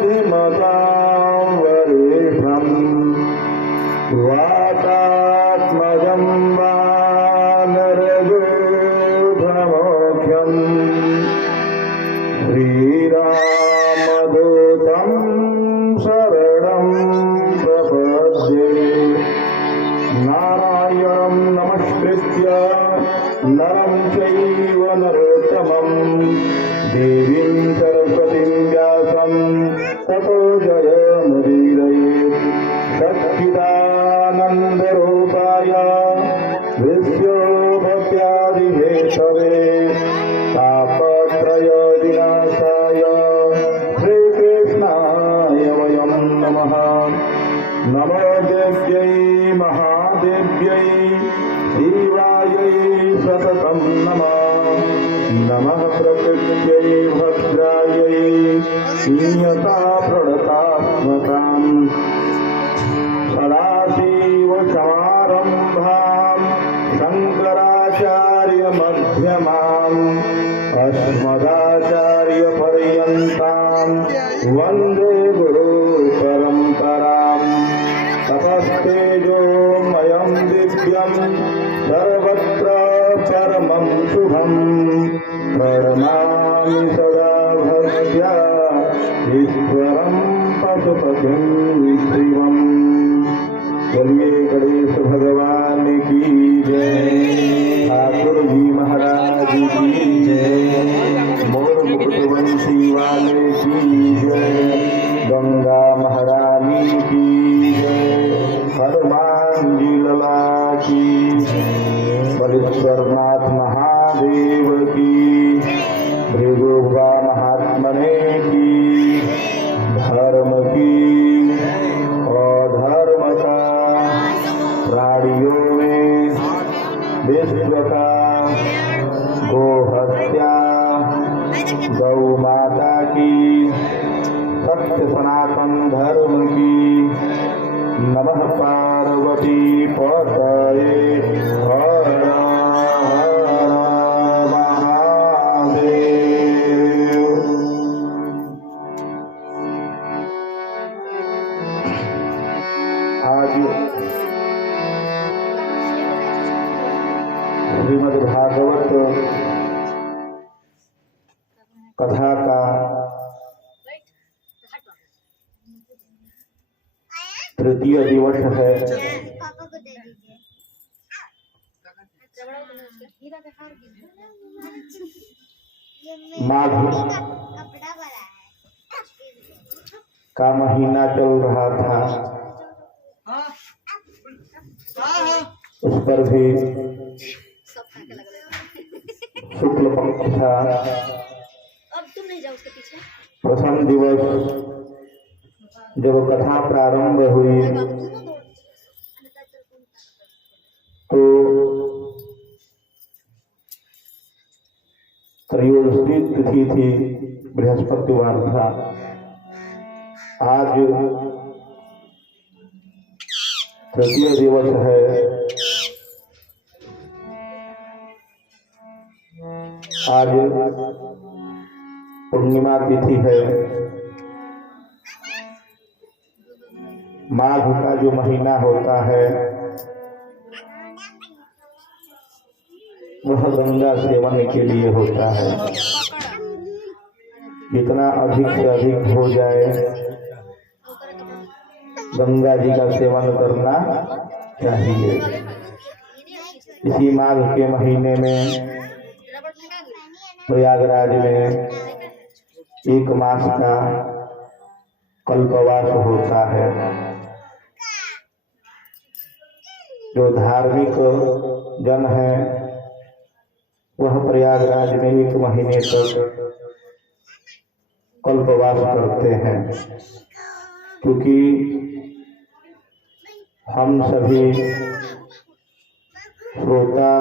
बुद्धिमतां वरिष्ठं वातात्मजं वानरयूथमुख्यं श्रीरामदूतं शरणं प्रपद्ये। नारायणं नमस्कृत्य नरं चैव नरोत्तमं देवीं सरस्वतीं व्यासं ततो जयमुदीरयेत्। सच्चिदानन्दरूपाय विश्वोपत्यादिहेतवे तापत्रयविनाशाय श्रीकृष्णाय वयं नमः। नमो देव्यै महादेव्यै शिवायै सततं नमः। नमः प्रकृत्यै भद्रायै नियता प्रणतात्मताम् सदाशिवसमारम्भां शङ्कराचार्यमध्यमाम् अस्मदाचार्यपर्यन्तां वन्दे गुरुपरम्पराम्। तपस्तेजोमयं दिव्यं सर्वत्र परमं शुभं प्रणमामि सदा भक्त्या ईश्वरं पशुपतिं शिवम्। बोलिए गणेश भगवान की जय, ठाकुर जी महाराज की जय, मोर मुकुट वंशी वाले की जय, गंगा महारानी की जय, हनुमान जी लला की जय, बलेश्वरनाथ महादेव की, भृगुबा महात्मने की, धर्म की अधर्म का प्राणियों में विश्व का गो हत्या, गौ माता की, सत्य सनातन धर्म की, नमः पार्वती पतये हर हर महादेव। आज श्रीमद् भागवत कथा का तृतीय दिवस है। माघ का महीना चल रहा था, उस पर भी शुक्ल पक्ष था। प्रथम दिवस जब कथा प्रारंभ हुई तो त्रयोदशी तिथि थी, बृहस्पतिवार था। आज तृतीय दिवस है। आज पूर्णिमा तिथि है। माघ का जो महीना होता है वह गंगा सेवन के लिए होता है। जितना अधिक से अधिक हो जाए गंगा जी का सेवन करना चाहिए। इसी माघ के महीने में प्रयागराज में एक मास का कल्पवास होता है। जो धार्मिक जन है वह प्रयागराज में एक महीने तक कल्पवास करते हैं, क्योंकि हम सभी श्रोता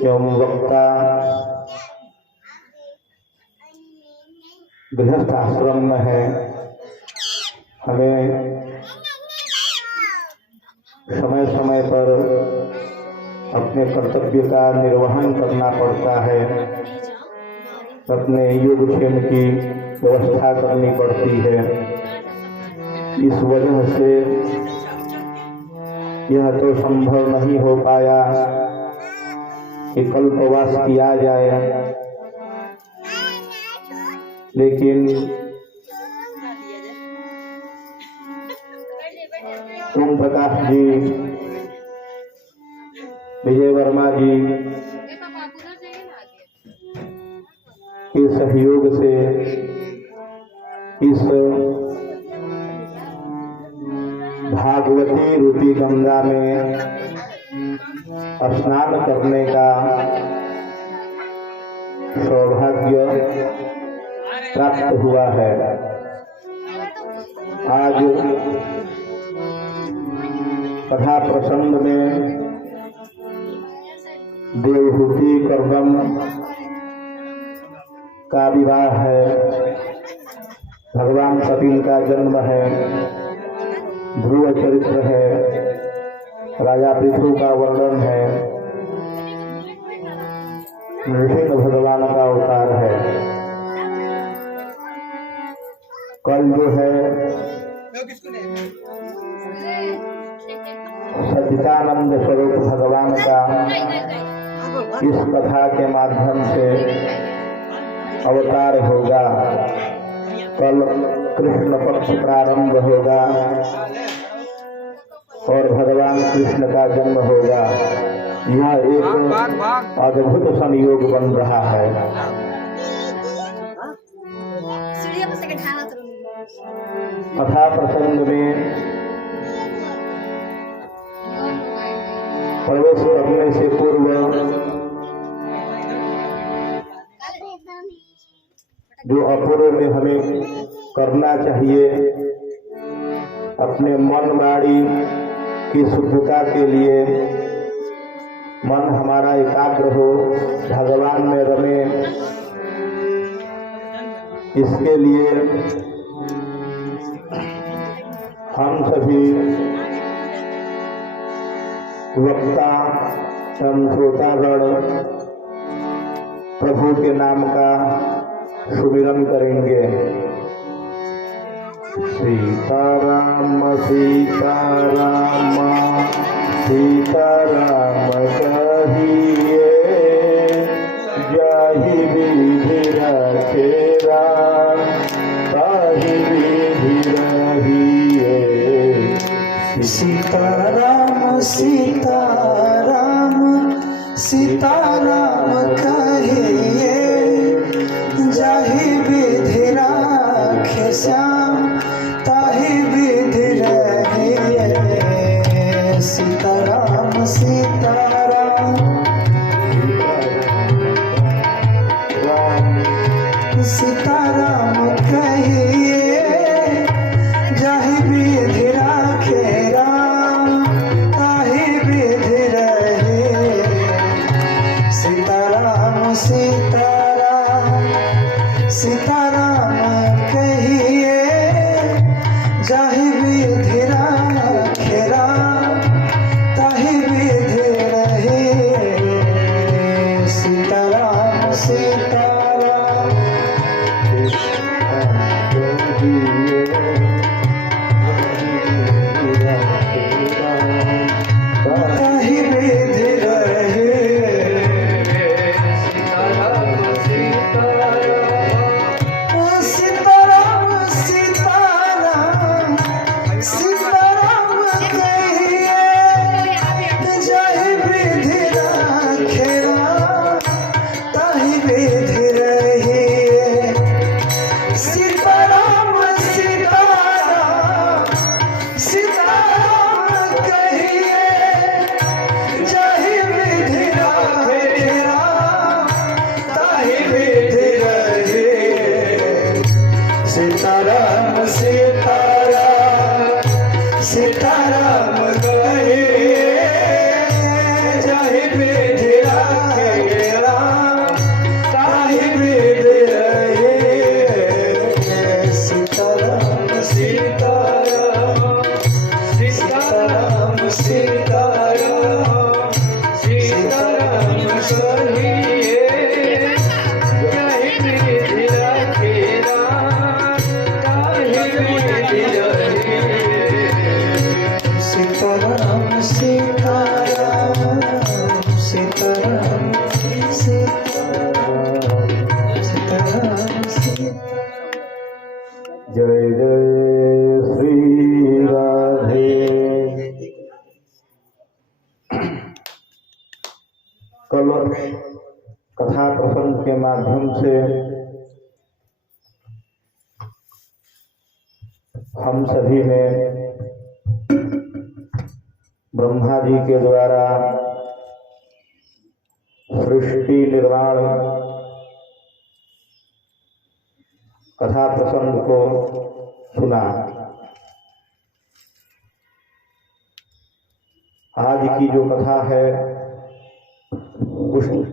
एवं वक्ता गृहस्थ आश्रम में है। हमें समय समय पर अपने कर्तव्य का निर्वहन करना पड़ता है। अपने योगक्षेम की व्यवस्था करनी पड़ती है। इस वजह से यह तो संभव नहीं हो पाया कि कल्पवास किया जाए, लेकिन ओम प्रकाश जी, विजय वर्मा जी के सहयोग से इस भागवती रूपी गंगा में स्नान करने का सौभाग्य प्राप्त हुआ है। आज कथा प्रसंग में देवहूति कर्दम का विवाह है, भगवान कपिल का जन्म है, ध्रुव चरित्र है, राजा पृथु का वर्णन है, नृसिंह भगवान का अवतार है। कल जो है सच्चिदानंद स्वरूप भगवान का इस कथा के माध्यम से अवतार होगा। कल कृष्ण पक्ष प्रारंभ होगा और भगवान कृष्ण का जन्म होगा। यह एक अद्भुत संयोग बन रहा है। कथा प्रसंग में प्रवेश करने से पूर्व जो अपूर्व में हमें करना चाहिए, अपने मन वाणी की शुद्धता के लिए मन हमारा एकाग्र हो, भगवान में रमे, इसके लिए हम सभी वक्ता एवं श्रोतागण प्रभु के नाम का सुमिरन करेंगे। सीताराम सीताराम सीताराम कहिए, जाहि विधि रखेरा ताहि विधि रहिए। सीताराम सीताराम सीताराम कहिए, जाहि विधि राखे श्याम ताहि विधि रहिए। सीताराम सीताराम सीताराम कहिए, जाहि विधि राखे राम ताहि विधि रहिए। सीताराम सीताराम सीताराम कहिए, जाहि विधि राखे राम ताहि विधि रहिए। सीताराम सीताराम ताहि विधि रहिए। सीताराम सीताराम सीताराम कहिए, जाहि विधि राखे राम ताहि विधि रहिए। सीताराम सीताराम सीताराम कहिए, जाहि विधि राखे राम ताहि विधि रहिए। सीताराम सीताराम सीताराम कहिए, जाहि विधि राखे राम ताहि विधि रहिए। सीताराम सीताराम सीताराम सीताराम सीताराम कहिए, जाहि विधि राखे राम जय जय श्री राधे। कल कथा प्रसंग के माध्यम से हम सभी ने ब्रह्मा जी के द्वारा सृष्टि निर्माण कथा प्रसंग को सुना। आज की जो कथा है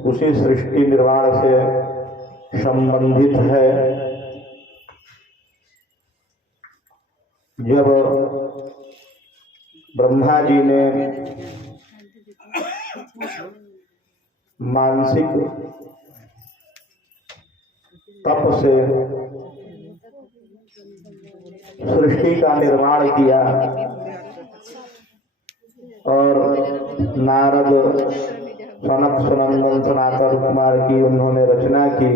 उसी सृष्टि निर्माण से संबंधित है। जब ब्रह्मा जी ने मानसिक तप से सृष्टि का निर्माण किया और नारद सनक सनंदन सनातन कुमार की उन्होंने रचना की,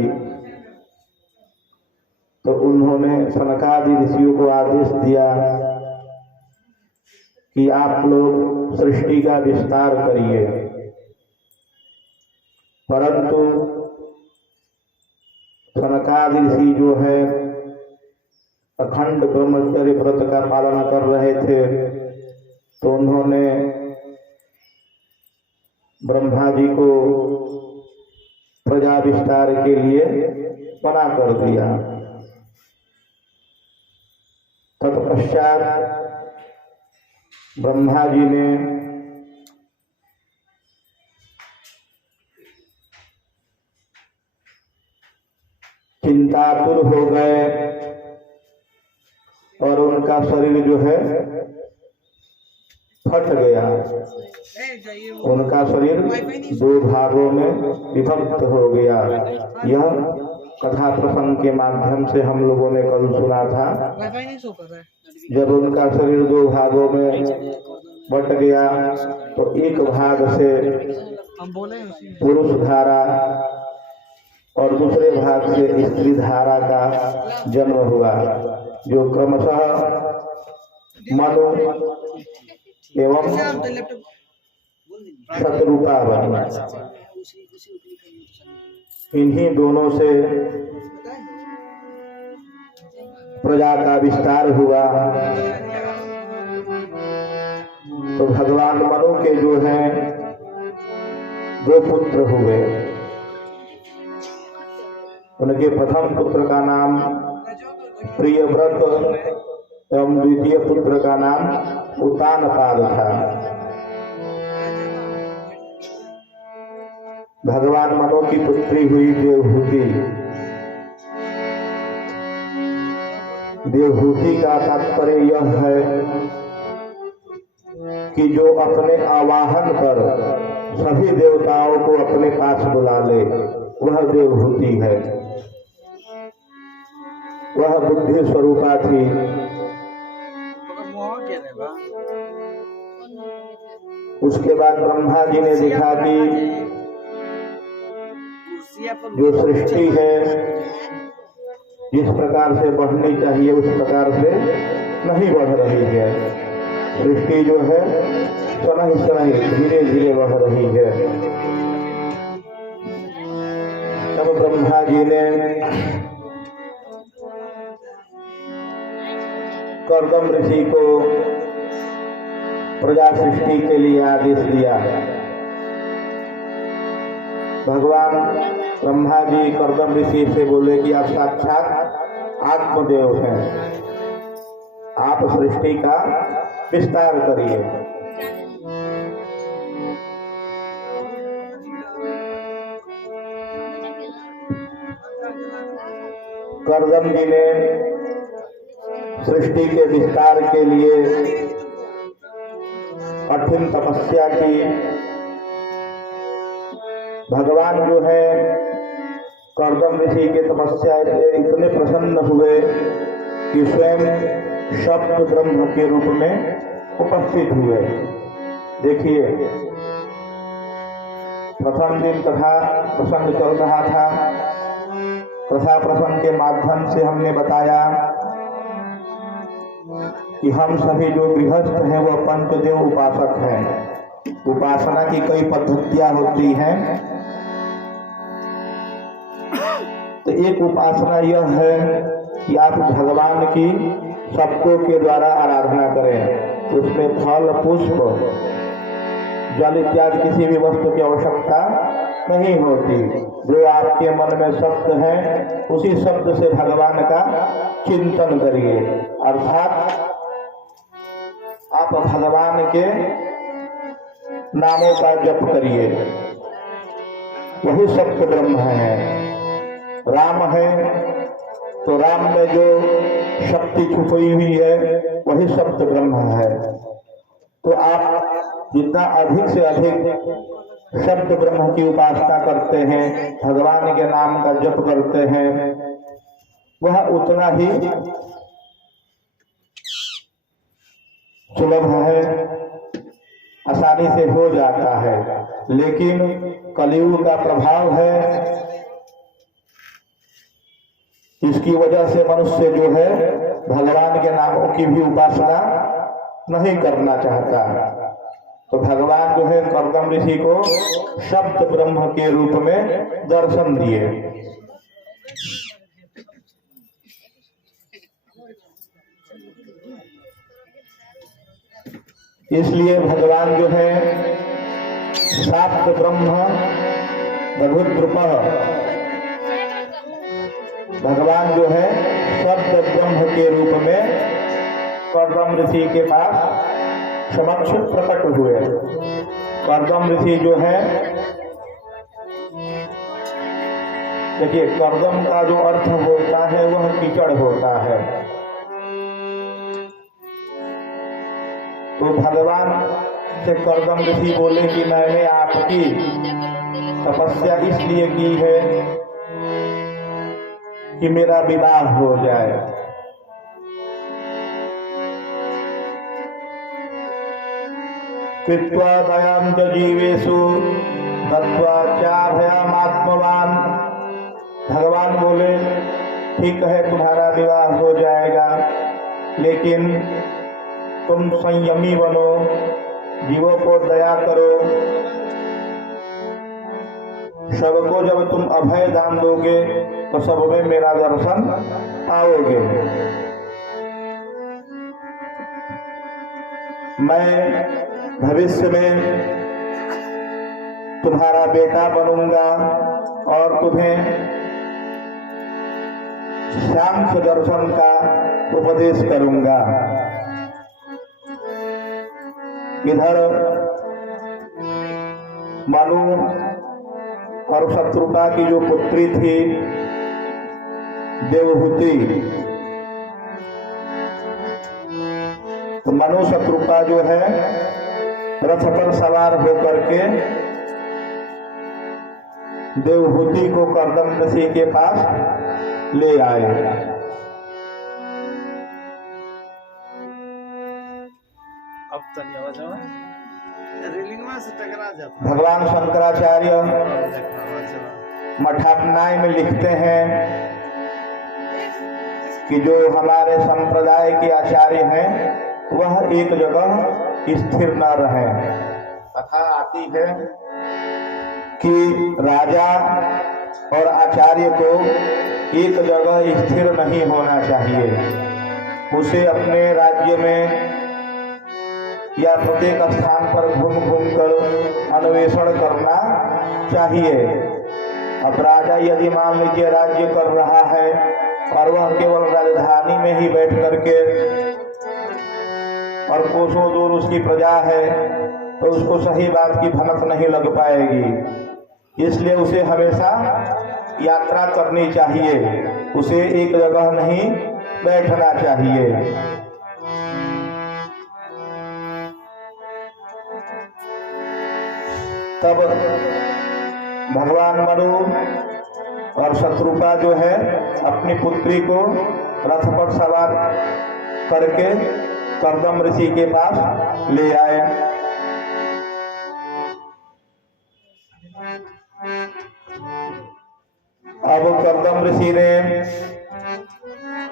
तो उन्होंने सनकादि ऋषियों को आदेश दिया कि आप लोग सृष्टि का विस्तार करिए। परंतु सनकादि ऋषि जो है अखंड ब्रह्मचर्य व्रत का पालन कर रहे थे, तो उन्होंने ब्रह्मा जी को प्रजा विस्तार के लिए मना कर दिया। तत्पश्चात ब्रह्मा जी ने चिंतातुर हो गए और उनका शरीर जो है फट गया। उनका शरीर दो भागों में विभक्त हो गया। यह कथा प्रसंग के माध्यम से हम लोगों ने कल सुना था। जब उनका शरीर दो भागों में बट गया तो एक भाग से पुरुष धारा और दूसरे भाग से स्त्री धारा का जन्म हुआ, जो क्रमशः मनु एवं शत्रुपा बना। इन्हीं दोनों से प्रजा का विस्तार हुआ। तो भगवान मनु के जो हैं दो पुत्र हुए। उनके प्रथम पुत्र का नाम प्रियव्रत एवं द्वितीय पुत्र का नाम उत्तानपाद था। भगवान मनु की पुत्री हुई देवहूति। देवहूति का तात्पर्य यह है कि जो अपने आवाहन पर सभी देवताओं को अपने पास बुला ले, वह देवहूति है। वह बुद्धि स्वरूपा थी। उसके बाद ब्रह्मा जी ने देखा कि जो सृष्टि है जिस प्रकार से बढ़नी चाहिए उस प्रकार से नहीं बढ़ रही है। सृष्टि जो है शनैः शनैः धीरे धीरे बढ़ रही है। तब ब्रह्मा जी ने कर्दम ऋषि को प्रजा सृष्टि के लिए आदेश दिया। भगवान ब्रह्मा जी कर्दम ऋषि से बोले कि आप साक्षात आत्मदेव हैं, आप सृष्टि का विस्तार करिए। कर्दम जी ने सृष्टि के विस्तार के लिए कठिन तपस्या की। भगवान जो है कर्दम ऋषि के तपस्या से इतने प्रसन्न हुए कि स्वयं शब्द ब्रह्म के रूप में उपस्थित हुए। देखिए, प्रथम दिन कथा प्रसंग चल रहा था। कथा प्रसंग के माध्यम से हमने बताया कि हम सभी जो गृहस्थ हैं वह पंचदेव उपासक हैं। उपासना की कई पद्धतियां होती हैं। तो एक उपासना यह है कि आप भगवान की शब्दों के द्वारा आराधना करें। उसमें फल, पुष्प, जल इत्यादि किसी भी वस्तु की आवश्यकता नहीं होती। जो आपके मन में शब्द है उसी शब्द से भगवान का चिंतन करिए, अर्थात आप भगवान के नामों का जप करिए। वही सत्य ब्रह्म है। राम है तो राम में जो शक्ति छुपी हुई है वही सत्य ब्रह्म है। तो आप जितना अधिक से अधिक शब्द ब्रह्म की उपासना करते हैं, भगवान के नाम का जप करते हैं, वह उतना ही सुलभ है, आसानी से हो जाता है। लेकिन कलियुग का प्रभाव है, इसकी वजह से मनुष्य जो है भगवान के नामों की भी उपासना नहीं करना चाहता। तो भगवान जो है कर्दम ऋषि को शब्द ब्रह्म के रूप में दर्शन दिए। इसलिए भगवान जो है शाक्त ब्रह्म रघुद्रुपः, भगवान जो है शब्द ब्रह्म के रूप में कर्दम ऋषि के पास समक्ष प्रकट हुए। कर्दम ऋषि जो है, देखिए कर्दम का जो अर्थ होता है वह कीचड़ होता है। तो भगवान से कर्दम ऋषि बोले कि मैंने आपकी तपस्या इसलिए की है कि मेरा विवाह हो जाए। कृत्वा दयां च जीवेषु दत्वा चाभयामात्मवान्। भगवान बोले ठीक है तुम्हारा विवाह हो जाएगा, लेकिन तुम संयमी बनो, जीवों को दया करो। सबको जब तुम अभय दान दोगे तो सब में मेरा दर्शन पाओगे। मैं भविष्य में तुम्हारा बेटा बनूंगा और तुम्हें सांख्य दर्शन का उपदेश करूंगा। इधर मनु और शत्रुपा की जो पुत्री थी देवहूति, तो मनु शत्रुपा जो है रथ पर सवार होकर के देवहूति को कर्दम ऋषि के पास ले आए। अब तनी आवाज रेलिंग में से टकरा जाता। भगवान शंकराचार्य मठापनाय में लिखते हैं कि जो हमारे संप्रदाय के आचार्य हैं वह एक जगह स्थिर न रहे। कथा आती है कि राजा और आचार्य को एक जगह स्थिर नहीं होना चाहिए। उसे अपने राज्य में या प्रत्येक स्थान पर घूम घूम कर अन्वेषण करना चाहिए। अब राजा यदि मान लीजिए राज्य कर रहा है और वह केवल राजधानी में ही बैठ करके और कोसों दूर उसकी प्रजा है तो उसको सही बात की भनक नहीं लग पाएगी। इसलिए उसे हमेशा यात्रा करनी चाहिए, उसे एक जगह नहीं बैठना चाहिए। तब भगवान मनु और शत्रुपा जो है अपनी पुत्री को रथ पर सवार करके कर्दम ऋषि के पास ले आए। अब कर्दम ऋषि ने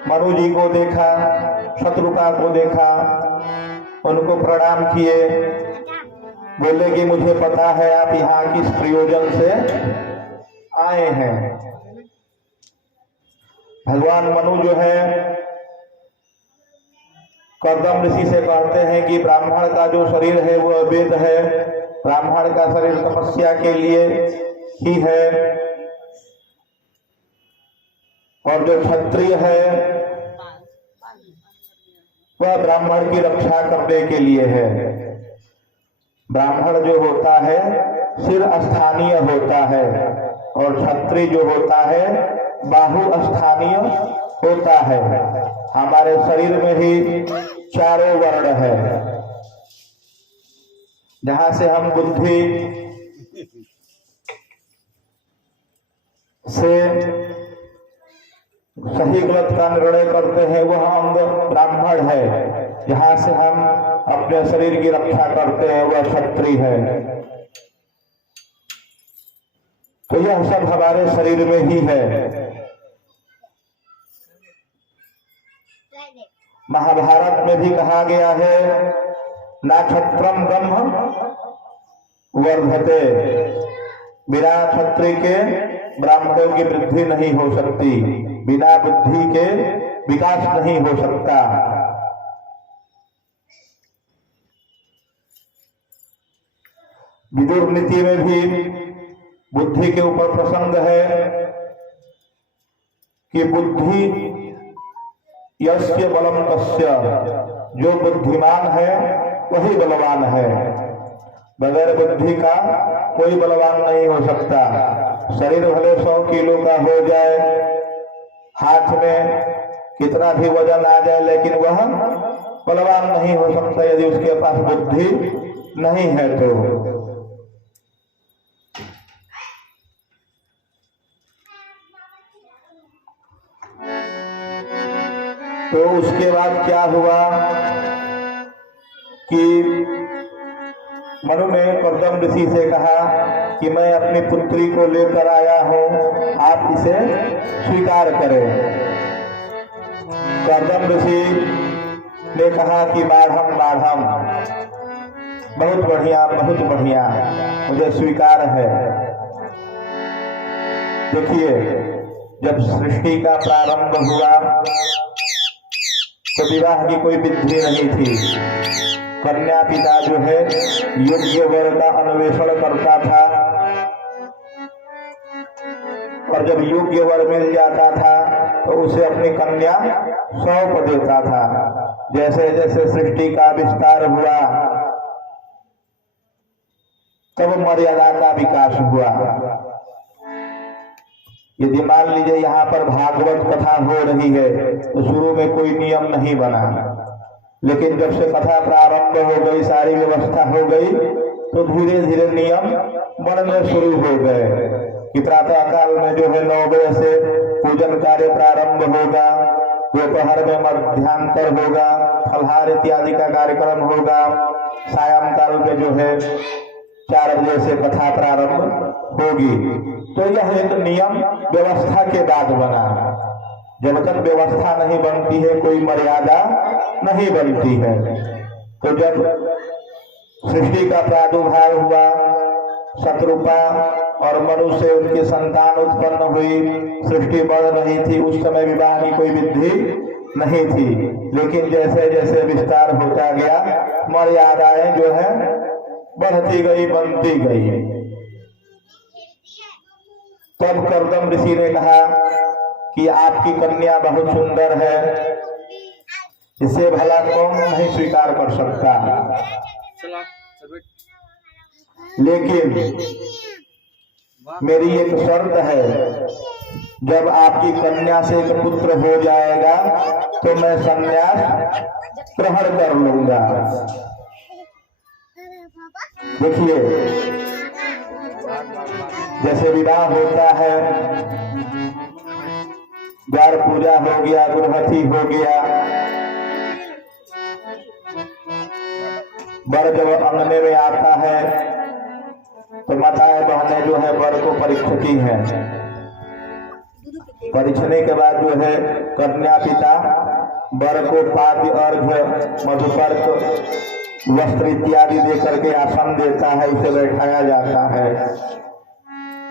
मनु जी को देखा, शत्रुका को देखा, उनको प्रणाम किए, बोले कि मुझे पता है आप यहाँ किस प्रयोजन से आए हैं। भगवान मनु जो है कर्दम ऋषि से कहते हैं कि ब्राह्मण का जो शरीर है वो अवैध है, ब्राह्मण का शरीर तपस्या के लिए ही है, और जो क्षत्रिय है वह ब्राह्मण की रक्षा करने के लिए है। ब्राह्मण जो होता है सिर स्थानीय होता है और क्षत्रिय जो होता है बाहु स्थानीय होता है। हमारे शरीर में ही चारों वर्ण है, जहां से हम बुद्धि से सही गलत का निर्णय करते हैं वह अंग ब्राह्मण है, जहां से हम अपने शरीर की रक्षा करते हैं वह क्षत्रिय है। तो यह सब हमारे शरीर में ही है। महाभारत में भी कहा गया है ना क्षत्रम ब्रह्म वर्धते, बिना क्षत्रिय के ब्राह्मणों की वृद्धि नहीं हो सकती, बिना बुद्धि के विकास नहीं हो सकता। विदुर नीति में भी बुद्धि के ऊपर प्रसंग है कि बुद्धि यस्य बलम तस्य, जो बुद्धिमान है वही बलवान है, बगैर बुद्धि का कोई बलवान नहीं हो सकता। शरीर भले 100 किलो का हो जाए, हाथ में कितना भी वजन आ जाए, लेकिन वह बलवान नहीं हो सकता यदि उसके पास बुद्धि नहीं है। तो उसके बाद क्या हुआ कि मनु ने कर्दम ऋषि से कहा कि मैं अपनी पुत्री को लेकर आया हूं, आप इसे स्वीकार करें। कर्दम ऋषि ने कहा कि बाढ़म बाढ़म, बहुत बढ़िया बहुत बढ़िया, मुझे स्वीकार है। देखिए, जब सृष्टि का प्रारंभ हुआ तो विवाह की कोई विधि नहीं थी। कन्या पिता जो है योग्य वर का अन्वेषण करता था, और जब योग्य वर मिल जाता था तो उसे अपनी कन्या सौंप देता था। जैसे जैसे सृष्टि का विस्तार हुआ तब मर्यादा का विकास हुआ। यदि मान लीजिए यहाँ पर भागवत कथा हो रही है तो शुरू में कोई नियम नहीं बना, लेकिन जब से कथा प्रारंभ हो गई, सारी व्यवस्था हो गई, तो धीरे धीरे नियम बनने शुरू हो गए कि प्रातः काल में जो है 9 बजे से पूजन कार्य प्रारंभ होगा, दोपहर में मध्यांतर होगा, फलहार इत्यादि का कार्यक्रम होगा, सायं काल में जो है 4 बजे से कथा प्रारंभ होगी। तो यह एक नियम व्यवस्था के बाद बना। जब तक व्यवस्था नहीं बनती है कोई मर्यादा नहीं बनती है। तो जब सृष्टि का प्रादुर्भाव हुआ, शत्रुपा और मनु से उनकी संतान उत्पन्न हुई, सृष्टि बढ़ रही थी, उस समय विवाह की कोई विधि नहीं थी। लेकिन जैसे जैसे विस्तार होता गया मर्यादाएं जो है बढ़ती गई, बनती गई। तब कर्दम ऋषि ने कहा कि आपकी कन्या बहुत सुंदर है, इसे भला कौन नहीं स्वीकार कर सकता। लेकिन मेरी एक शर्त है, जब आपकी कन्या से एक पुत्र हो जाएगा तो मैं संन्यास ग्रहण कर लूंगा। देखिए, जैसे विवाह होता है, द्वार पूजा हो गया, गुरहथी हो गया, वर जब अंगने में आता है तो माताएं बहनें जो है वर को परीक्षती हैं। परीक्षने के बाद जो है कन्या पिता वर को पाद्य अर्घ्य मधुपर्क वस्त्र इत्यादि दे करके आसन देता है, उसे बैठाया जाता है।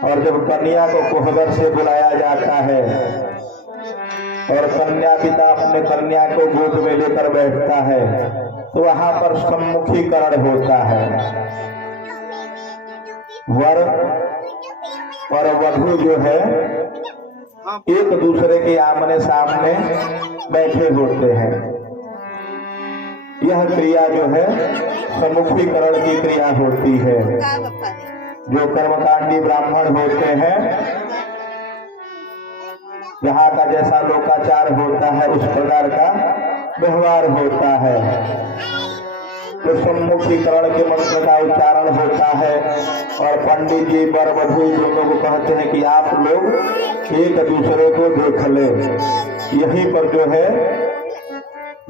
और जब कन्या को कोहबर से बुलाया जाता है और कन्या पिता अपने कन्या को गोद में लेकर बैठता है तो वहां पर सम्मुखीकरण होता है। वर और वधू जो है एक दूसरे के आमने सामने बैठे होते हैं। यह क्रिया जो है सम्मुखीकरण की क्रिया होती है। जो कर्मकांडी ब्राह्मण होते हैं, यहाँ का जैसा लोकाचार होता है उस प्रकार का व्यवहार होता है। तो सम्मुखीकरण के मंत्र का उच्चारण होता है और पंडित जी वर वधू दोनों को कहते हैं कि आप लोग एक दूसरे को देख ले। यहीं पर जो है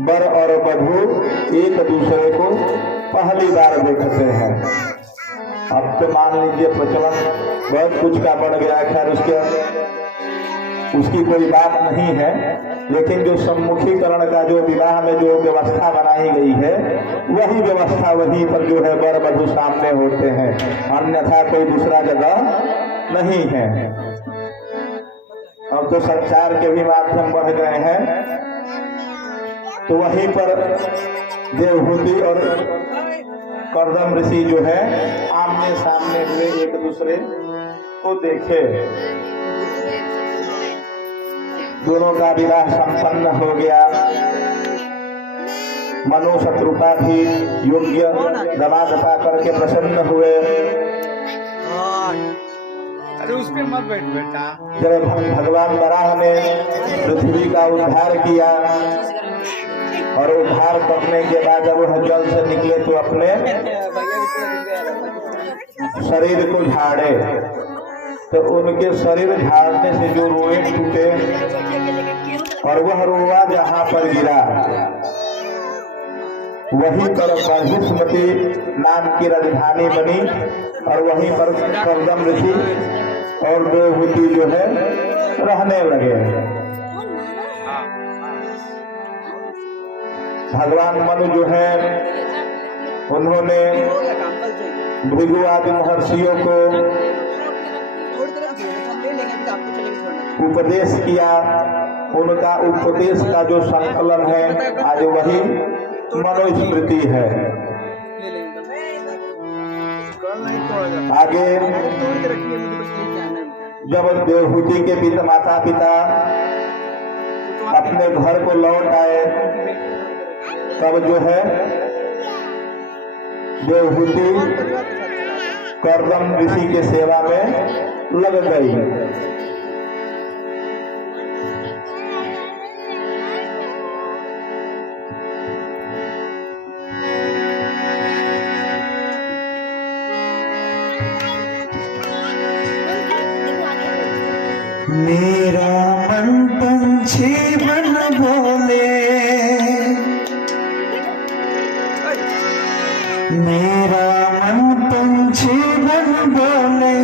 वर और वधू एक दूसरे को पहली बार देखते हैं। अब तो मान लीजिए प्रचलन बहुत कुछ का बढ़ गया, खैर उसकी कोई बात नहीं है, लेकिन जो सम्मुखीकरण का जो विवाह में जो व्यवस्था बनाई गई है वही व्यवस्था वहीं पर जो है वर वधू सामने होते हैं, अन्यथा कोई दूसरा जगह नहीं है। अब तो संचार के भी माध्यम बढ़ गए हैं, तो वहीं पर देवहूति और कर्दम ऋषि जो है आमने सामने हुए एक दूसरे को देखे। दोनों का विवाह संपन्न हो गया। मनु शत्रुपा भी योग्य दामाद पा करके प्रसन्न हुए। अरे उस पे मत बैठ बेटा। जब भगवान वराह ने पृथ्वी का उद्धार किया और उद्धार करने के बाद जब वह जल से निकले तो अपने शरीर को झाड़े, तो उनके शरीर झाड़ने से जो रोए टूटे और वह रोआ जहाँ पर गिरा वहीं पर बरहिस्मती नाम की राजधानी बनी और वहीं पर कर्दम ऋषि और देवहूति जो है रहने लगे। भगवान मनु जो है उन्होंने भृगु आदि महर्षियों को उपदेश किया। उनका उपदेश का जो संकलन है आज वही मनुस्मृति है। आगे जब देवहूति के पिता माता पिता अपने घर को लौट आए तब जो है देवहूति कर्दम ऋषि के सेवा में लग गई। मेरा मन पंछी बन बोले, मेरा मन पंछी बन बोले,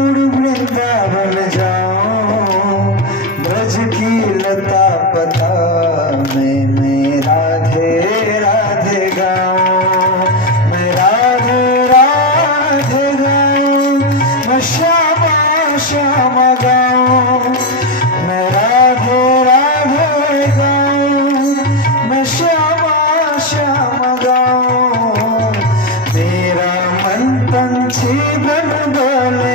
उड़ वृंदावन जाओ, ब्रज की लता पता में राधे राधे गाऊं, मैं राधे राधे गाऊं, मैं श्यामा श्यामा गाऊं, मैं राधे राधे गाऊं, मैं श्यामा श्यामा गाऊं, मेरा मन पंछी बन बोले।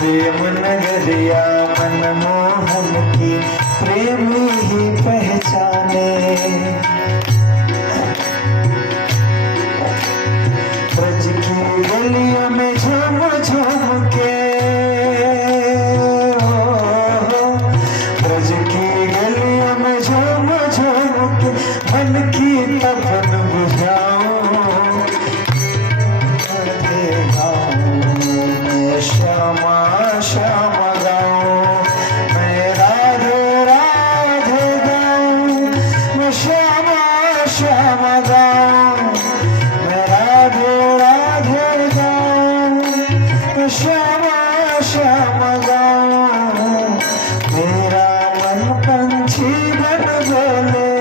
प्रेम नगरिया मनमोहन की प्रेमी ही पहचाने। ब्रज की गलियों में झूम झूम के, ब्रज की गलियों में झूम झूम के मन की तपन बुझाऊं। श्यामा श्यामा गाऊं मैं, राधे राधे गाऊं मैं, श्यामा श्यामा गाऊं मैं, राधे राधे गाऊं मैं, श्यामा श्यामा गाऊं। मेरा मन पंछी बन बोले,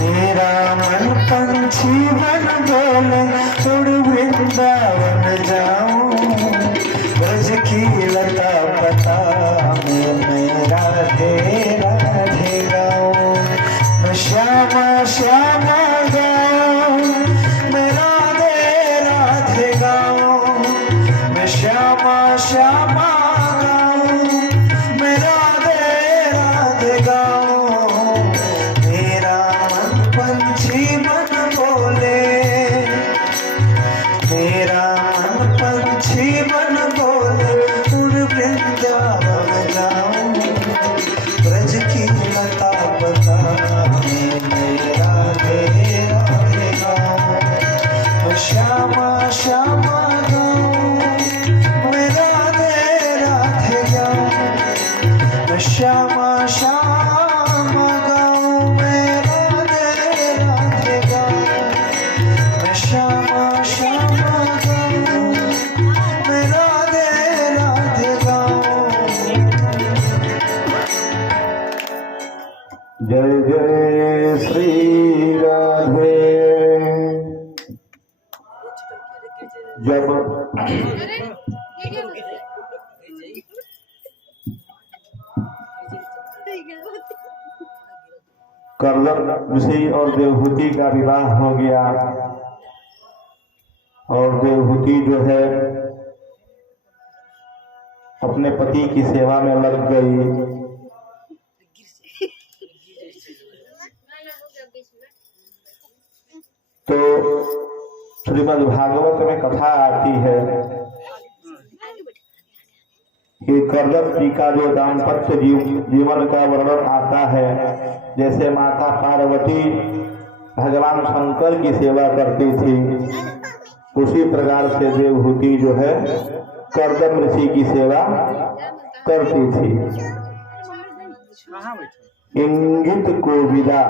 मेरा मन पंछी बन बोले, उड़ वृंदावन जाऊं। ब्रज की लता पता मैं राधे राधे गाऊं मैं, श्यामा श्यामा गाऊं मैं, राधे राधे गाऊं मैं, श्यामा श्यामा गाऊं मैं, राधे राधे गाऊं। मेरा मन पंछी बन बोले, मेरा मन पंछी बन बोले, उड़ वृंदावन जाऊं। ब्रज की लता पता मैं राधे राधे गाऊं मैं, श्यामा श्यामा गाऊं मैं, राधे राधे गाऊं मैं, श्यामा श्यामा गाऊं मैं, राधे राधे गाऊं मैं, श्यामा श्यामा गाऊं मैं, राधे राधे गाऊं। जय जय श्री राधे। जब कर्दम ऋषि और देवहूति का विवाह हो गया और देवहूति जो है अपने पति की सेवा में लग गई, तो श्रीमद् भागवत में कथा आती है कि कर्दम जी का जो दाम्पत्य जीवन का वर्णन आता है, जैसे माता पार्वती भगवान शंकर की सेवा करती थी, उसी प्रकार से देवहूति जो है कर्दम ऋषि की सेवा करती थी। इंगित को विदा,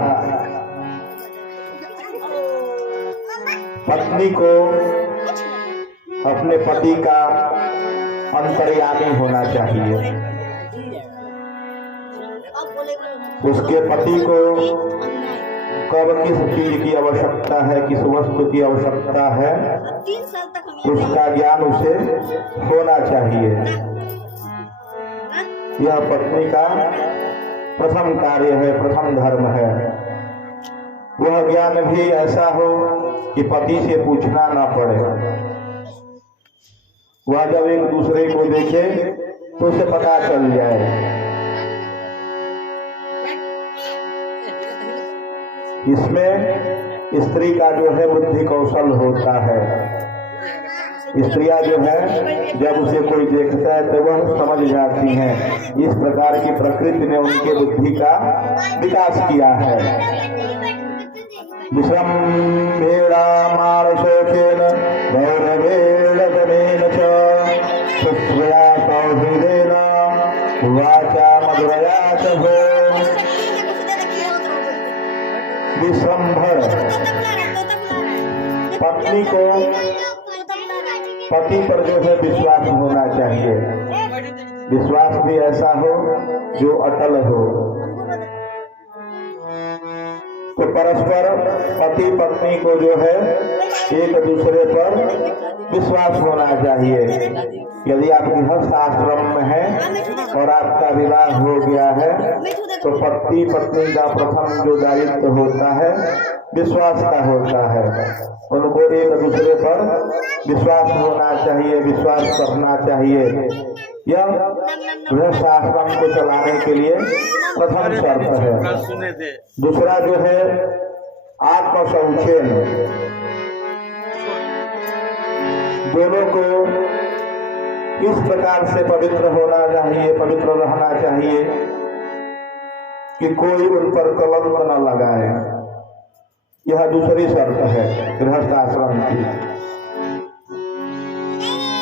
पत्नी को अपने पति का अंतर्यामी होना चाहिए। उसके पति को कब किस चीज की आवश्यकता है, किस वस्तु की आवश्यकता है, उसका ज्ञान उसे होना चाहिए। यह पत्नी का प्रथम कार्य है, प्रथम धर्म है। वह ज्ञान भी ऐसा हो कि पति से पूछना न पड़े। वह जब एक दूसरे को देखे तो उसे पता चल जाए। इसमें स्त्री का जो है बुद्धि कौशल होता है। स्त्रियां जो है जब उसे कोई देखता है तो वह समझ जाती हैं। इस प्रकार की प्रकृति ने उनके बुद्धि का विकास किया है। विश्रम्भेड़ा मानसोखेन गौरवेण गमेन च सुश्रया सौहृदेन वाचा मधुरया च भो। विश्रम्भर पत्नी को पति पर जो है विश्वास होना चाहिए। विश्वास भी ऐसा हो जो अटल हो। तो परस्पर पति पत्नी को जो है एक दूसरे पर विश्वास होना चाहिए। यदि आप गृहस्थ आश्रम में हैं और आपका विवाह हो गया है तो पति पत्नी का प्रथम जो दायित्व होता है विश्वास का होता है। उनको एक दूसरे पर विश्वास होना चाहिए, विश्वास करना चाहिए। यह गृहस्थ आश्रम को चलाने के लिए प्रथम शर्त है। सुने थे। दूसरा जो है आत्म संचयन। दोनों को इस प्रकार से पवित्र होना चाहिए, पवित्र रहना चाहिए कि कोई उन पर कलंक न लगाए। यह दूसरी शर्त है गृहस्थ आश्रम की।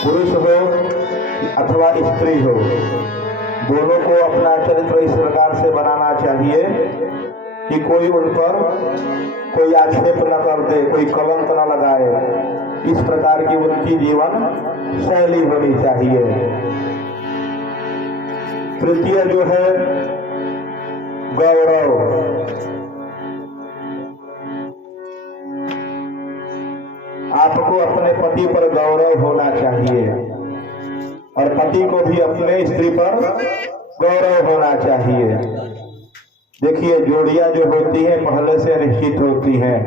पुरुष हो अथवा स्त्री हो, दोनों को अपना चरित्र इस प्रकार से बनाना चाहिए कि कोई उन पर कोई आक्षेप न कर दे, कोई कलंक न लगाए। इस प्रकार की उनकी जीवन शैली होनी चाहिए। तृतीय जो है गौरव। आपको अपने पति पर गौरव होना चाहिए और पति को भी अपने स्त्री पर गौरव होना चाहिए। देखिए, जोड़ियां जो होती हैं पहले से निश्चित होती हैं।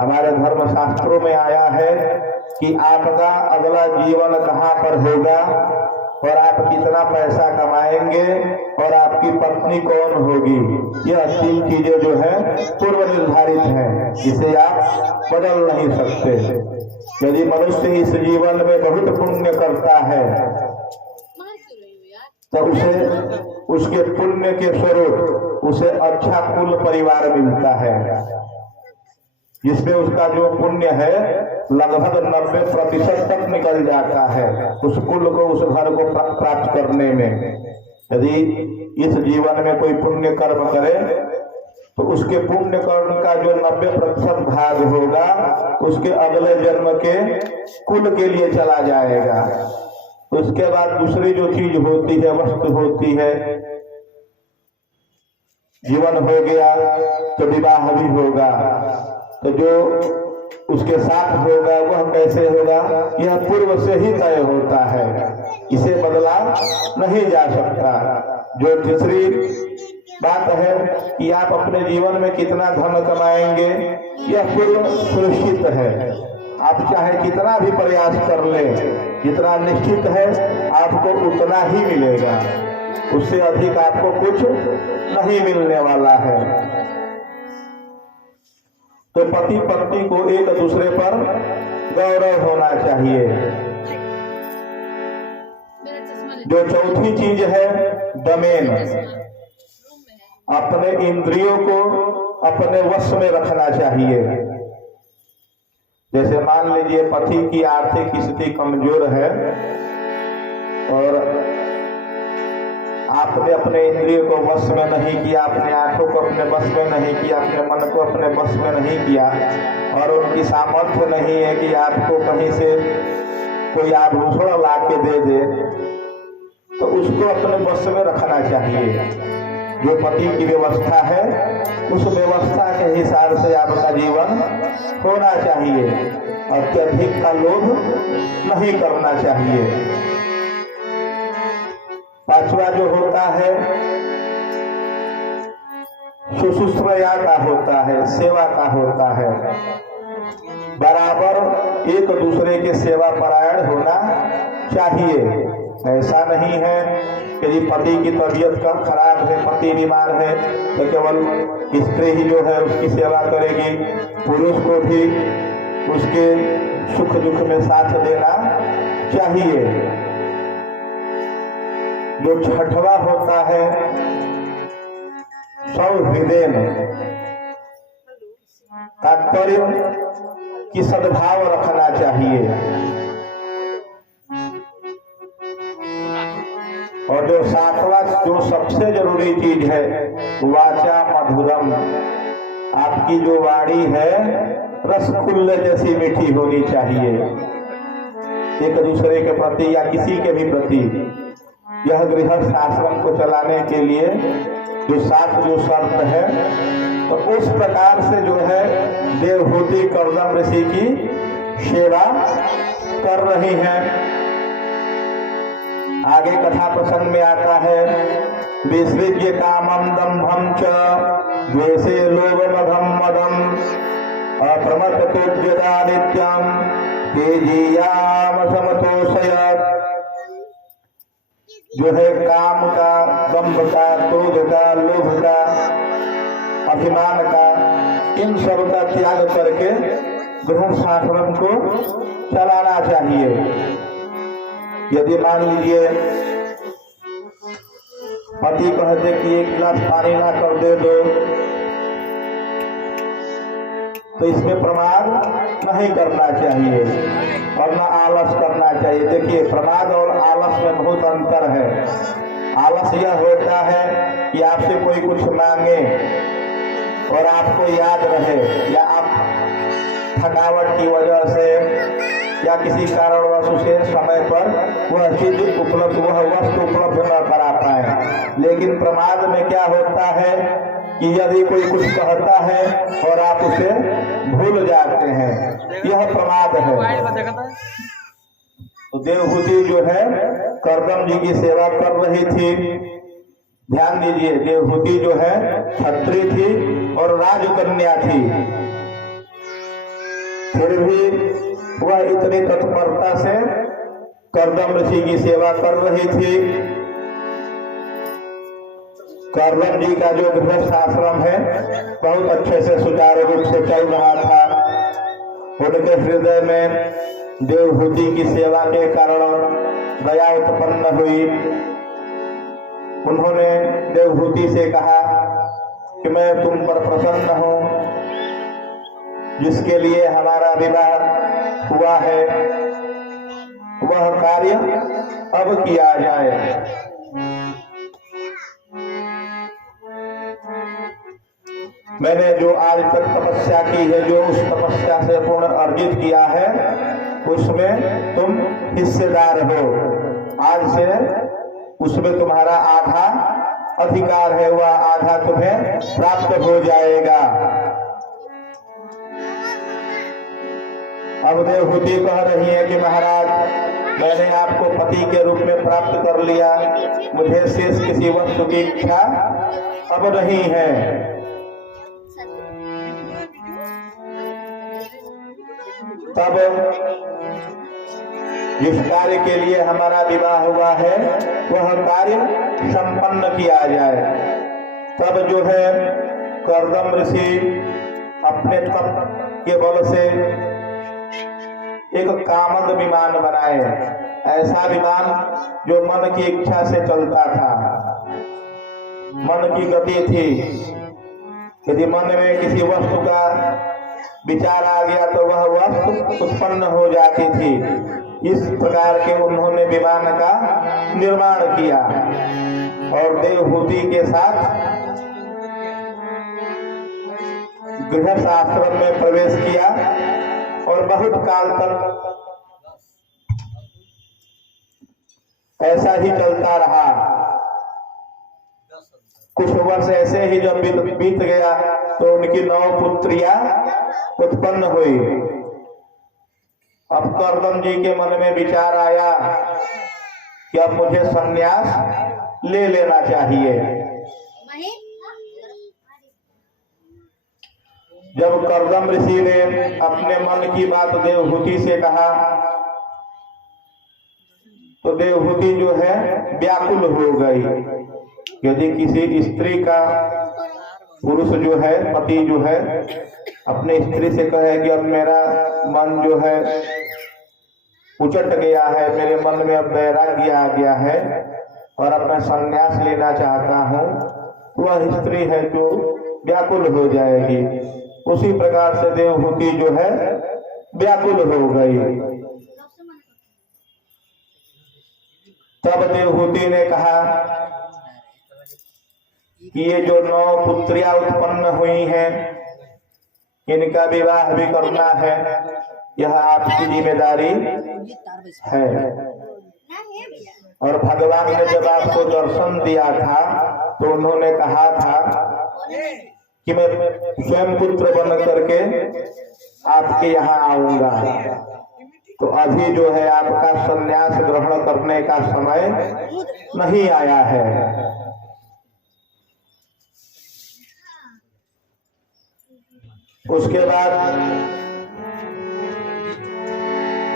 हमारे धर्म शास्त्रों में आया है कि आपका अगला जीवन कहाँ पर होगा और आप कितना पैसा कमाएंगे और आपकी पत्नी कौन होगी। यह तीन चीजें जो है पूर्व निर्धारित हैं, जिसे आप बदल नहीं सकते। यदि मनुष्य इस जीवन में बहुत पुण्य करता है तो उसके पुण्य के स्वरूप उसे अच्छा कुल परिवार मिलता है, जिसमें उसका जो पुण्य है लगभग 90% तक निकल जाता है उस कुल को, उस घर को प्राप्त करने में। यदि इस जीवन में कोई पुण्य कर्म करे तो उसके पुण्य कर्म का जो 90% भाग होगा उसके अगले जन्म के कुल के लिए चला जाएगा। उसके बाद दूसरी जो चीज होती है, वस्तु होती है, जीवन हो गया तो विवाह भी होगा, तो जो उसके साथ होगा वह कैसे होगा यह पूर्व से ही तय होता है, इसे बदला नहीं जा सकता। जो तीसरी बात है कि आप अपने जीवन में कितना धन कमाएंगे यह पूर्व सुनिश्चित है। आप चाहे कितना भी प्रयास कर ले, जितना निश्चित है आपको उतना ही मिलेगा, उससे अधिक आपको कुछ नहीं मिलने वाला है। तो पति पत्नी को एक दूसरे पर गौरव होना चाहिए। जो चौथी चीज है दमेन, अपने इंद्रियों को अपने वश में रखना चाहिए। जैसे मान लीजिए पति की आर्थिक स्थिति कमजोर है और आपने अपने इंद्रियों को वश में नहीं किया, अपने आंखों को अपने वश में नहीं किया, अपने मन को अपने वश में नहीं किया और उनकी सामर्थ्य नहीं है कि आपको कहीं से कोई आभूषण ला के दे दे, तो उसको अपने वश में रखना चाहिए। जो पति की व्यवस्था है उस व्यवस्था के हिसाब से आपका जीवन होना चाहिए, अत्यधिक का लोभ नहीं करना चाहिए। पांचवा जो होता है शुश्रूषा का होता है, सेवा का होता है। बराबर एक दूसरे के सेवा परायण होना चाहिए। ऐसा नहीं है कि यदि पति की तबीयत खराब है, पति बीमार है तो केवल स्त्री ही जो है उसकी सेवा करेगी, पुरुष को भी उसके सुख दुख में साथ देना चाहिए। जो छठवा होता है सौहृदय में, तात्पर्य की सद्भाव रखना चाहिए। और जो सातवां जो सबसे जरूरी चीज है वाचा मधुरम, आपकी जो वाणी है रसगुल्ले जैसी मीठी होनी चाहिए एक दूसरे के प्रति या किसी के भी प्रति। यह गृहस्थ आश्रम को चलाने के लिए जो शर्त है, तो उस प्रकार से जो है देवहूति कर्दम ऋषि की सेवा कर रही हैं। आगे कथा प्रसंग में आता है विसृज्य कामं दंभं च द्वेषे लोभमदं मदं अप्रमत्तोद्यता नित्यं तेजीयाम समतोषयत्। जो है काम का, दंभ का, क्रोध का, लोभ का, अभिमान का, इन सब का त्याग करके गृहस्थाश्रम को चलाना चाहिए। यदि मान लीजिए पति कहते कि एक गिलास पानी ना कर दे दो, तो इसमें प्रमाद नहीं करना चाहिए और न आलस करना चाहिए। देखिए, प्रमाद और आलस में बहुत अंतर है। आलस यह होता है कि आपसे कोई कुछ मांगे और आपको याद रहे, या आप थकावट की वजह से या किसी कारणवश से समय पर वह चीज उपलब्ध, वह वस्तु उपलब्ध न करा पाए। लेकिन प्रमाद में क्या होता है कि यदि कोई कुछ कहता है और आप उसे भूल जाते हैं, यह प्रमाद है। तो देवहूति जो है करदम जी की सेवा कर रही थी। ध्यान दीजिए, देवहूति जो है छत्री थी और राजकन्या थी, फिर भी वह इतनी तत्परता से करदम ऋषि की सेवा कर रही थी। करदम जी का जो गृहस्थ आश्रम है बहुत अच्छे से सुचारू रूप से चल रहा था। उनके हृदय में देवहूति की सेवा के कारण दया उत्पन्न हुई। उन्होंने देवहूति से कहा कि मैं तुम पर प्रसन्न हूं, जिसके लिए हमारा विवाह हुआ है वह कार्य अब किया जाए। मैंने जो आज तक तपस्या की है, जो उस तपस्या से पूर्ण अर्जित किया है, उसमें तुम हिस्सेदार हो। आज से उसमें तुम्हारा आधा अधिकार है, वह आधा तुम्हें प्राप्त हो जाएगा। अब देवहूति कह रही है कि महाराज, मैंने आपको पति के रूप में प्राप्त कर लिया, मुझे शेष किसी वस्तु की इच्छा अब नहीं है। तब जिस कार्य के लिए हमारा विवाह हुआ है वह कार्य संपन्न किया जाए। तब जो है करदम ऋषि अपने तप के बल से एक कामद विमान बनाए, ऐसा विमान जो मन की इच्छा से चलता था, मन की गति थी। यदि मन में किसी वस्तु का विचार आ गया तो वह वस्तु उत्पन्न हो जाती थी। इस प्रकार के उन्होंने विमान का निर्माण किया और देवहूति के साथ गृहस्थ आश्रम में प्रवेश किया और बहुत काल तक ऐसा ही चलता रहा। कुछ वर्ष ऐसे ही जब बीत गया तो उनकी 9 पुत्रियां उत्पन्न हुई। अब करदम जी के मन में विचार आया कि अब मुझे संन्यास ले लेना चाहिए। जब करदम ऋषि ने अपने मन की बात देवहूति से कहा तो देवहूति जो है व्याकुल हो गई। यदि किसी स्त्री का पुरुष जो है, पति जो है, अपने स्त्री से कहे कि अब मेरा मन जो है उचट गया है, मेरे मन में अब वैराग्य आ गया है और अब मैं संन्यास लेना चाहता हूँ, वह स्त्री है जो व्याकुल हो जाएगी। उसी प्रकार से देवहूति जो है व्याकुल हो गई। तब देवहूति ने कहा कि ये जो 9 पुत्रियां उत्पन्न हुई हैं, इनका विवाह भी करना है, यह आपकी जिम्मेदारी है। और भगवान ने जब आपको दर्शन दिया था तो उन्होंने कहा था कि मैं स्वयं पुत्र बन करके आपके यहाँ आऊंगा। तो अभी जो है आपका संन्यास ग्रहण करने का समय नहीं आया है। उसके बाद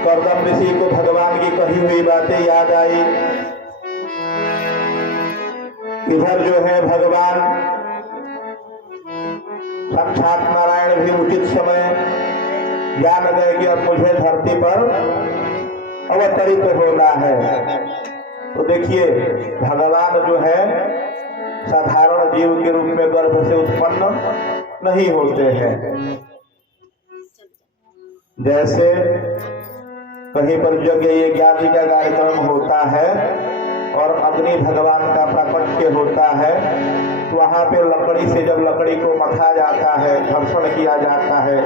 कर्दम ऋषि को भगवान की कही हुई बातें याद आई। इधर जो है भगवान साक्षात नारायण भी उचित समय जान गए कि अब मुझे धरती पर अवतरित होना है। तो देखिए भगवान जो है साधारण जीव के रूप में गर्भ से उत्पन्न नहीं होते हैं। जैसे कहीं पर यज्ञ यज्ञादि का कार्यक्रम होता है और अग्नि भगवान का प्राकट्य होता है, तो वहां पे लकड़ी से जब लकड़ी को मथा जाता है, घर्षण किया जाता है,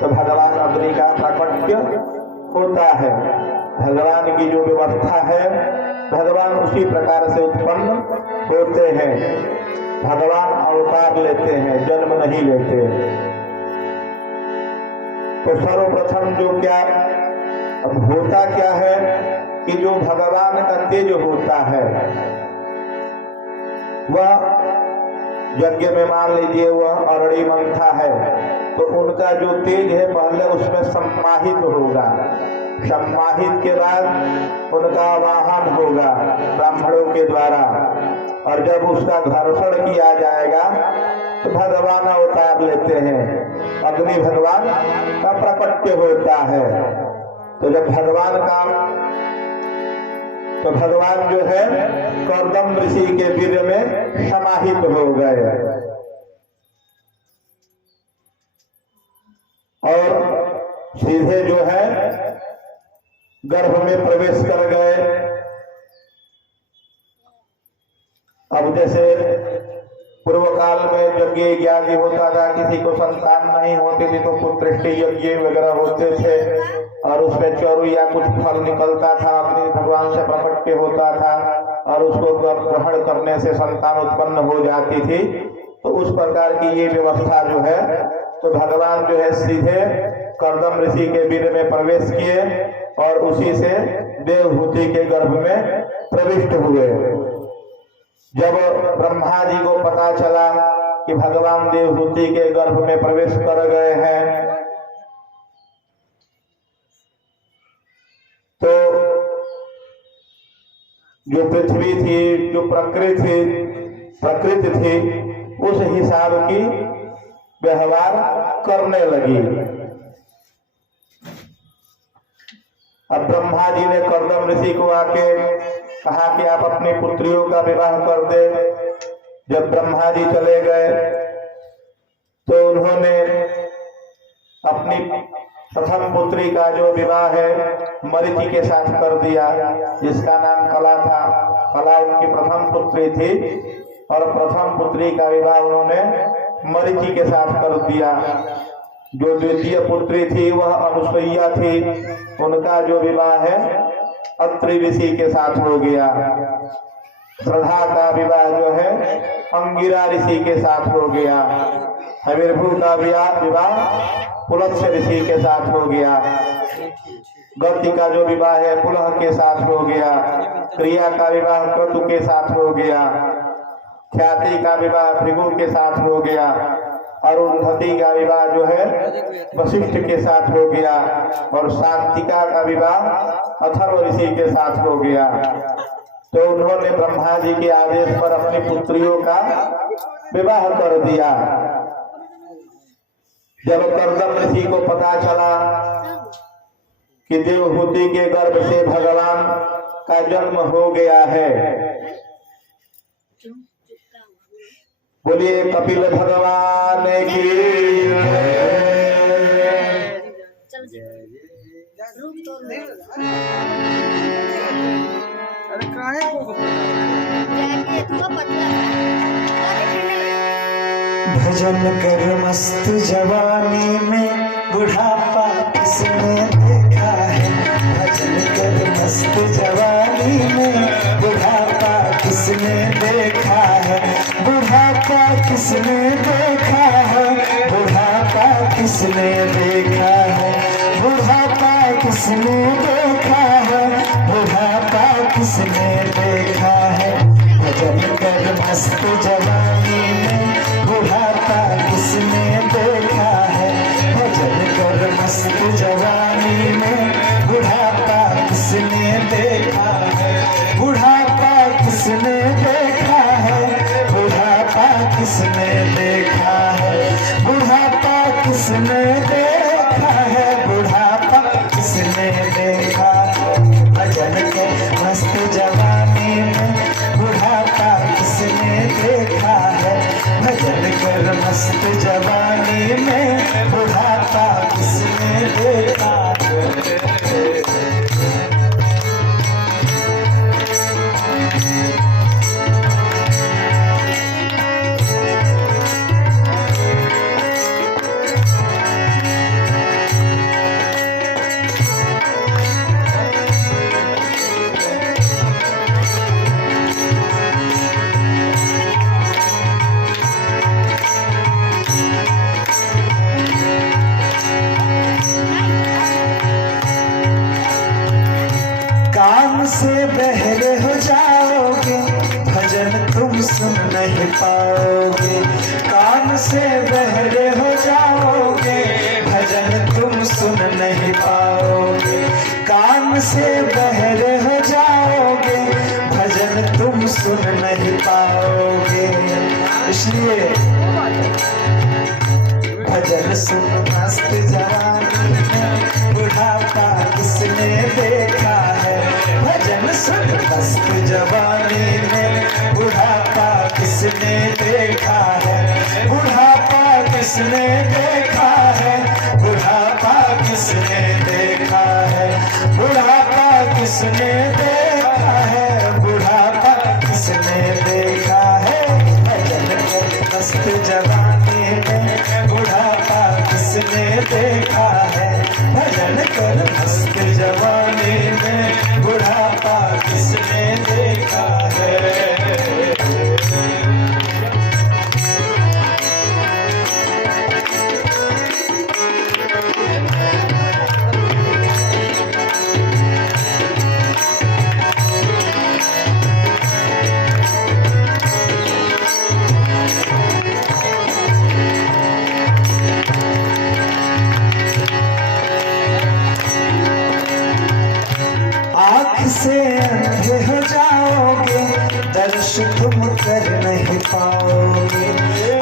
तो भगवान अग्नि का प्राकट्य होता है। भगवान की जो व्यवस्था है भगवान उसी प्रकार से उत्पन्न होते हैं। भगवान अवतार लेते हैं, जन्म नहीं लेते। तो सर्वप्रथम जो क्या होता क्या है कि जो भगवान का तेज होता है वह यज्ञ में मान लीजिए वह अरड़ी मंथा है, तो उनका जो तेज है पहले उसमें सम्माहित होगा। सम्माहित के बाद उनका वाहन होगा ब्राह्मणों के द्वारा, और जब उसका घर्षण किया जाएगा तो भगवान अवतार लेते हैं। अग्नि भगवान का प्रकट्य होता है। तो जब भगवान जो है कर्दम ऋषि के वीर्य में समाहित हो गए और सीधे जो है गर्भ में प्रवेश कर गए। अब जैसे पूर्व काल में यज्ञ यज्ञ होता था, किसी को संतान नहीं होती थी तो पुत्रष्टि यज्ञ वगैरह होते थे और उसमें चौरू या कुछ फल निकलता था, अग्नि भगवान से प्रकट होता था और उसको ग्रहण करने से संतान उत्पन्न हो जाती थी। तो उस प्रकार की ये व्यवस्था जो है, तो भगवान जो है सीधे कर्दम ऋषि के वीर्य में प्रवेश किए और उसी से देवहूति के गर्भ में प्रविष्ट हुए। जब ब्रह्मा जी को पता चला कि भगवान देवहूति के गर्भ में प्रवेश कर गए हैं, तो जो पृथ्वी थी, जो प्रकृति थी, उस हिसाब की व्यवहार करने लगी। अब ब्रह्मा जी ने कर्दम ऋषि को आके कहा कि आप अपनी पुत्रियों का विवाह कर दे। जब ब्रह्मा जी चले गए तो उन्होंने अपनी प्रथम पुत्री का जो विवाह है मरीचि के साथ कर दिया, जिसका नाम कला था। कला उनकी प्रथम पुत्री थी और प्रथम पुत्री का विवाह उन्होंने मरीचि के साथ कर दिया। जो द्वितीय पुत्री थी वह अनुसुईया थी, उनका जो विवाह है अत्रि ऋषि के साथ हो गया। श्रद्धा का विवाह जो है अंगिरा ऋषि के साथ हो गया। हविर्भू का विवाह पुलत्स्य ऋषि के साथ हो गया। गति का जो विवाह है पुलह के साथ हो गया। क्रिया का विवाह क्रतु के साथ हो गया। ख्याति का विवाह भृगु के साथ हो गया। अरुंधति का विवाह जो है वशिष्ठ के साथ हो गया और शांतिका का विवाह अथर्व ऋषि के साथ हो गया। तो उन्होंने ब्रह्मा जी के आदेश पर अपनी पुत्रियों का विवाह कर दिया। जब कर्दम ऋषि को पता चला कि देवहूति के गर्भ से भगवान का जन्म हो गया है, बोलिए कपिल भगवान की। भजन कर मस्त जवानी में बुढ़ापा किसने देखा है। भजन कर मस्त जवानी में बुढ़ापा किसने देखा है। बुढ़ापा किसने देखा है। बुढ़ापा किसने देखा है। बुढ़ापा किसने देखा है। बुढ़ापा किसने देखा है। भजन कर मस्त जवानी में बुढ़ापा किसने देखा है। मस्त जवानी में बुढ़ापा किसने देखा है, बुढ़ापा किसने देखा है, बुढ़ापा किसने देखा है, बुढ़ापा किसने देखा है, बुढ़ापा किसने देखा है। भजन के मस्त जवानी में बुढ़ापा किसने देखा है, भजन कर मस्त जवानी में बुढ़ापा किसने देखा है। काम से बहरे हो जाओगे, भजन तुम सुन नहीं पाओगे, काम से बहरे हो जाओगे, भजन तुम सुन नहीं पाओगे, काम से बहरे हो जाओगे, भजन तुम सुन नहीं पाओगे। इसलिए भजन सुन मस्त जवानी में बुढ़ापा किसने देखा है, भजन सुन मस्त जवानी में बुढ़ापा किसने देखा है, बुढ़ापा किसने देखा है, बुढ़ापा किसने देखा है, बुढ़ापा किसने देखा है, बुढ़ापा किसने देखा है। भजन कर मस्त जवानी में बुढ़ापा किसने देखा है, भजन कर मस्त जवानी में बुढ़ापा किसने देखा है। आँख से अंधे हो जाओगे, दर्श तुम कर नहीं पाओगे,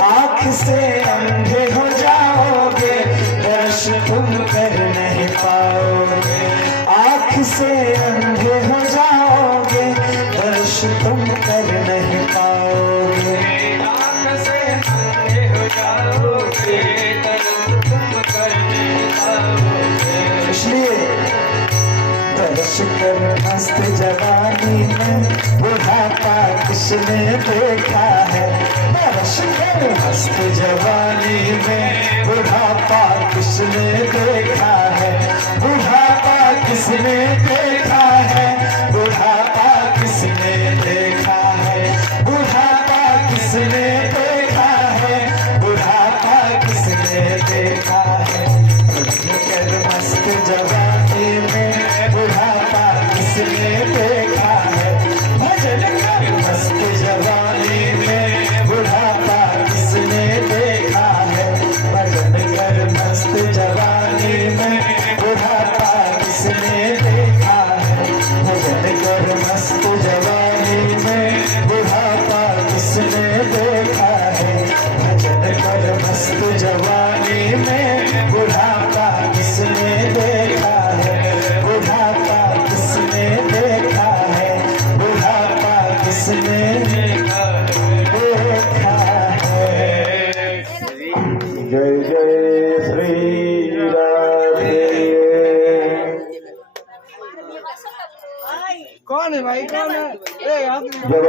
आँख से अंधे हो जाओगे, दर्श तुम कर नहीं पाओगे, आँख से अंधे हो जाओगे, दर्श तुम कर नहीं पाओगे, आँख से अंधे हो जाओगे, दर्श तुम कर नहीं पाओगे। इसलिए दर्श कर मस्त जवानी में बुढ़ापा किसने देखा है, दर्श कर मस्त जवानी में बुढ़ापा किसने देखा है, बुढ़ापा किसने देखा है, बुढ़ापा किसने देखा है, बुढ़ापा किसने देखा है, बुढ़ापा किसने देखा है। कर मस्त जवानी में बुढ़ापा किसने देखा है, भजन कर मस्त जवानी में बुढ़ापा किसने देखा है, भजन कर मस्त जवानी में बुढ़ापा किसने देखा है, भजन कर मस्त जवानी में बुढ़ापा किसने देखा है, भजन कर मस्त जवानी में बुढ़ापा किसने देखा है, बुढ़ापा किसने देखा है, बुढ़ापा किसने देखा है। जय जय श्री राधे। कौन है भाई, कौन है? जब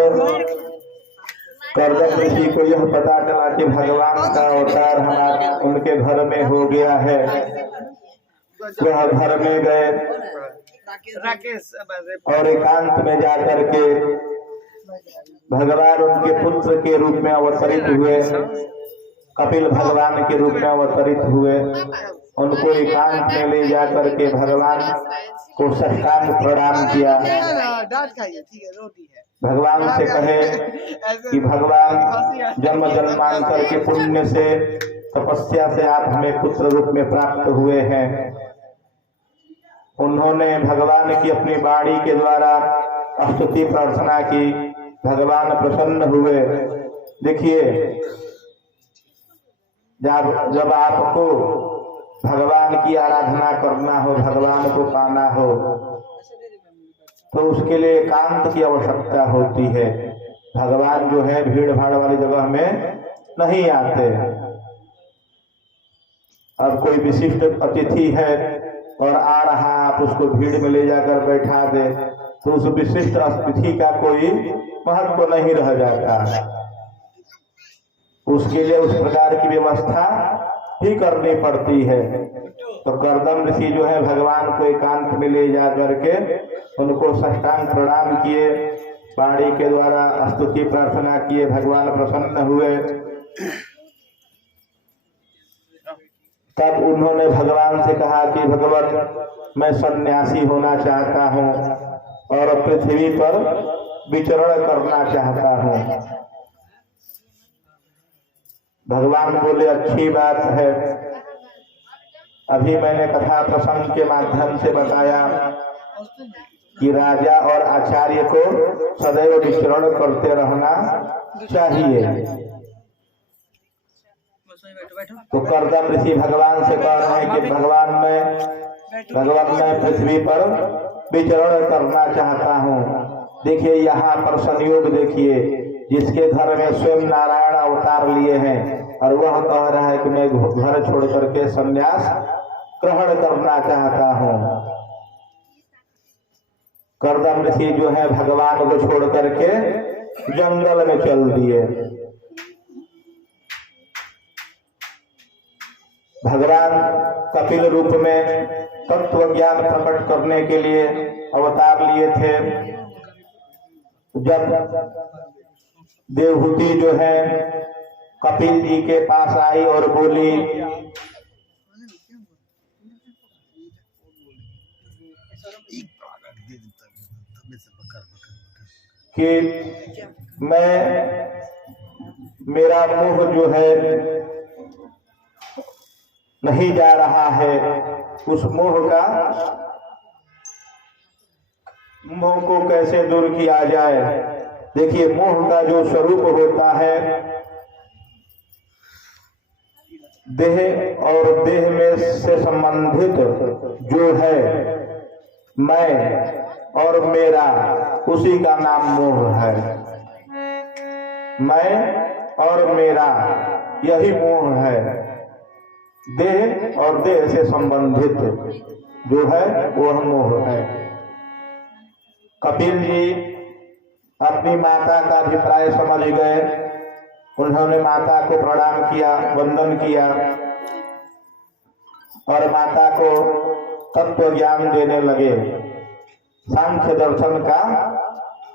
कर्दम ऋषि को यह पता चला कि भगवान का अवतार हमारे उनके घर में हो गया है, वह घर में गए राकेश और एकांत में जाकर के भगवान उनके पुत्र के रूप में अवतरित हुए, कपिल भगवान के रूप में अवतरित हुए। उनको एकांत में ले जाकर के भगवान को साष्टांग प्रणाम किया। भगवान से कहे कि भगवान जन्म जन्मांतर के पुण्य से तपस्या से आप हमें पुत्र रूप में प्राप्त हुए हैं, उन्होंने भगवान की अपनी वाणी के द्वारा स्तुति प्रार्थना की, भगवान प्रसन्न हुए। देखिए, जब आपको भगवान की आराधना करना हो, भगवान को पाना हो, तो उसके लिए एकांत की आवश्यकता होती है। भगवान जो है भीड़ भाड़ वाली जगह में नहीं आते। अब कोई विशिष्ट अतिथि है और आ रहा, आप उसको भीड़ में ले जाकर बैठा दे तो उस विशिष्ट अतिथि का कोई महत्व नहीं रह जाता। उसके लिए उस प्रकार की व्यवस्था ही करनी पड़ती है। तो कर्दम ऋषि जो है भगवान को एकांत में ले जा करके उनको साष्टांग प्रणाम किए, वाणी के द्वारा स्तुति प्रार्थना किए, भगवान प्रसन्न हुए। तब उन्होंने भगवान से कहा कि भगवान, मैं सन्यासी होना चाहता हूँ और पृथ्वी पर विचरण करना चाहता हूँ। भगवान बोले, अच्छी बात है। अभी मैंने कथा प्रसंग के माध्यम से बताया कि राजा और आचार्य को सदैव विचरण करते रहना चाहिए। तो कर्दम ऋषि भगवान से कह रहे हैं कि भगवान मैं पृथ्वी पर विचरण करना चाहता हूँ। देखिए, यहाँ पर संयोग देखिए, जिसके घर में स्वयं नारायण अवतार लिए हैं और वह कह रहा है कि मैं घर छोड़ करके संन्यास ग्रहण करना चाहता हूँ। कर्दम ऋषि जो है भगवान को छोड़ करके जंगल में चल दिए। भगवान कपिल रूप में तत्व ज्ञान प्रकट करने के लिए अवतार लिए थे। जब देवहूति जो है कपिल जी के पास आई और बोली कि मेरा मोह जो है नहीं जा रहा है, उस मोह को कैसे दूर किया जाए। देखिए, मोह का जो स्वरूप होता है, देह और देह में से संबंधित जो है मैं और मेरा, उसी का नाम मोह है। मैं और मेरा, यही मोह है। देह और देह से संबंधित जो है वह मोह है। कपिल जी अपनी माता का अभिप्राय समझ गए। उन्होंने माता को प्रणाम किया, वंदन किया और माता को तत्व ज्ञान देने लगे, सांख्य दर्शन का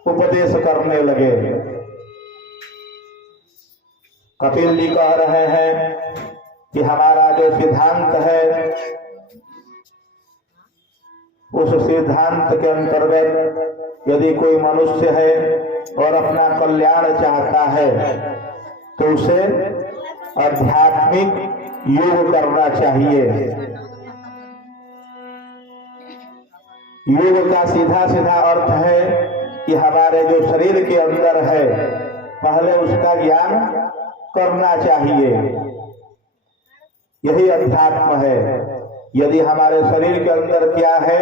उपदेश करने लगे। कपिल जी कह रहे हैं कि हमारा जो सिद्धांत है, उस सिद्धांत के अंतर्गत यदि कोई मनुष्य है और अपना कल्याण चाहता है तो उसे आध्यात्मिक योग करना चाहिए। योग का सीधा सीधा अर्थ है कि हमारे जो शरीर के अंदर है, पहले उसका ज्ञान करना चाहिए। यही अध्यात्म है। यदि हमारे शरीर के अंदर क्या है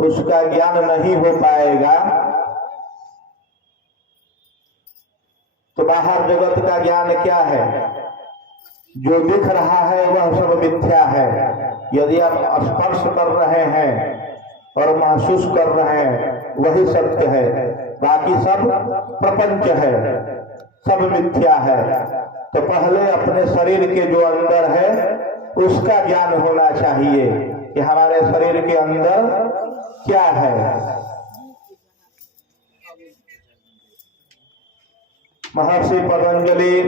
उसका ज्ञान नहीं हो पाएगा तो बाहर जगत का ज्ञान क्या है? जो दिख रहा है वह सब मिथ्या है। यदि आप स्पर्श कर रहे हैं और महसूस कर रहे हैं वही सत्य है, बाकी सब प्रपंच है, सब मिथ्या है। तो पहले अपने शरीर के जो अंदर है उसका ज्ञान होना चाहिए कि हमारे शरीर के अंदर क्या है। महर्षि पतंजलि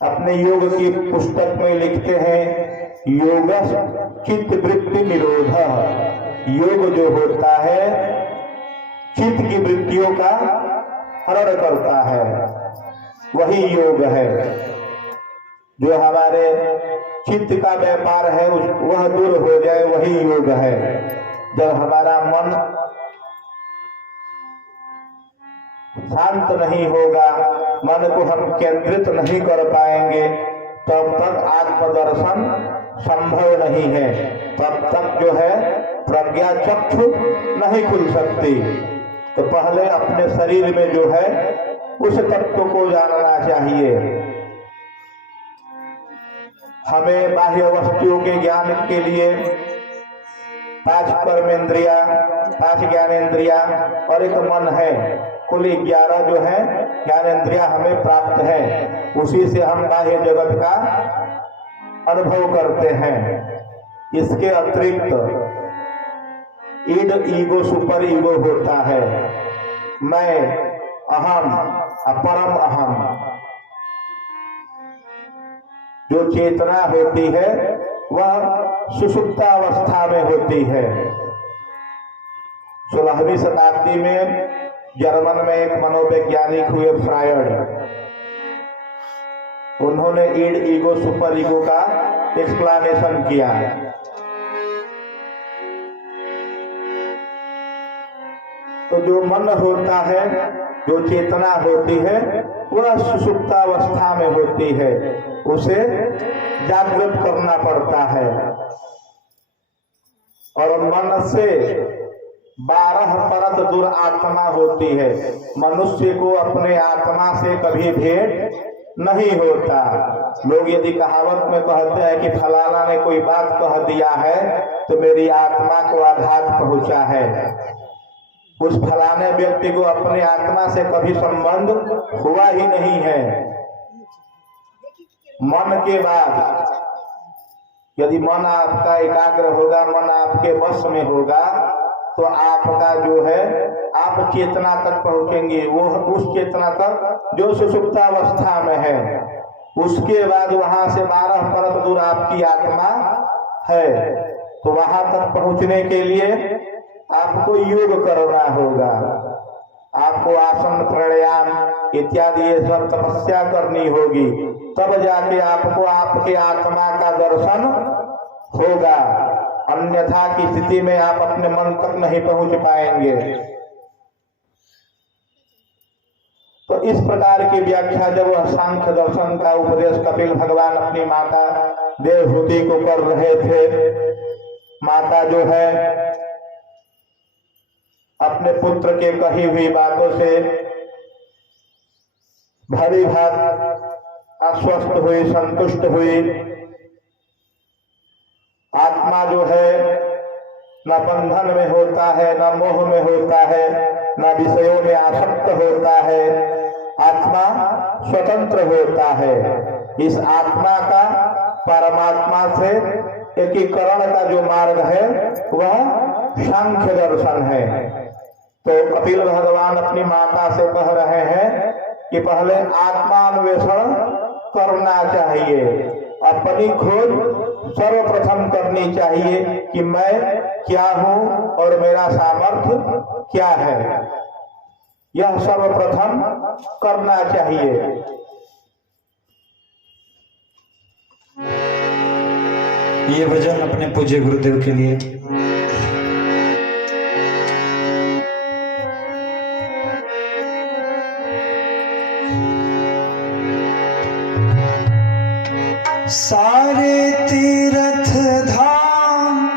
अपने योग की पुस्तक में लिखते हैं, योग चित्त वृत्ति निरोध। योग जो होता है चित्त की वृत्तियों का हरण करता है, वही योग है। जो हमारे चित्त का व्यापार है वह दूर हो जाए, वही योग है। जब हमारा मन शांत नहीं होगा, मन को हम केंद्रित नहीं कर पाएंगे, तब तक आत्मदर्शन संभव नहीं है, तब तक जो है प्रज्ञा चक्षु नहीं खुल सकती। तो पहले अपने शरीर में जो है उस तत्व को जानना चाहिए। हमें बाह्य वस्तुओं के ज्ञान के लिए 5 कर्मेंद्रिया, 5 ज्ञानेन्द्रिया और एक मन है, कुल 11 जो है ज्ञानेन्द्रिया हमें प्राप्त है। उसी से हम बाह्य जगत का अनुभव करते हैं। इसके अतिरिक्त ईड, ईगो, सुपर ईगो होता है। मैं, अहम, अपरम अहम। जो चेतना होती है वह सुषुप्तावस्था में होती है। 16वीं शताब्दी में जर्मन में एक मनोवैज्ञानिक हुए फ्रायड, उन्होंने ईड, ईगो, सुपर ईगो का एक्सप्लेनेशन किया। तो जो मन होता है, जो चेतना होती है वह सुषुप्तावस्था में होती है, उसे जागृत करना पड़ता है। और मन से 12 परत दूर आत्मा होती है। मनुष्य को अपने आत्मा से कभी भेंट नहीं होता। लोग यदि कहावत में कहते हैं कि फलाना ने कोई बात कह दिया है तो मेरी आत्मा को आघात पहुंचा है, उस फलाने व्यक्ति को अपने आत्मा से कभी संबंध हुआ ही नहीं है। मन के बाद यदि मन आपका एकाग्र होगा, मन आपके वश में होगा, तो आपका जो है आप चेतना तक पहुंचेंगे, वो उस चेतना तक जो सुषुप्तावस्था में है। उसके बाद वहां से 12 परत दूर आपकी आत्मा है। तो वहां तक पहुंचने के लिए आपको योग करना होगा, आपको आसन, प्राणायाम इत्यादि ये सब तपस्या करनी होगी, तब जाके आपको आपके आत्मा का दर्शन होगा। अन्यथा की स्थिति में आप अपने मन तक नहीं पहुंच पाएंगे। तो इस प्रकार की व्याख्या जब वह सांख्य दर्शन का उपदेश कपिल भगवान अपनी माता देवहूति को कर रहे थे, माता जो है अपने पुत्र के कही हुई बातों से भली भांति आश्वस्त हुई, संतुष्ट हुई। आत्मा जो है न बंधन में होता है, न मोह में होता है, न विषयों में आसक्त होता है। आत्मा स्वतंत्र होता है। इस आत्मा का परमात्मा से एकीकरण का जो मार्ग है वह सांख्य दर्शन है। तो कपिल भगवान अपनी माता से कह रहे हैं कि पहले आत्मान्वेषण करना चाहिए, अपनी खोज सर्वप्रथम करनी चाहिए कि मैं क्या हूं और मेरा सामर्थ्य क्या है, यह सर्वप्रथम करना चाहिए। ये भजन अपने पूज्य गुरुदेव के लिए। सारे तीर्थ धाम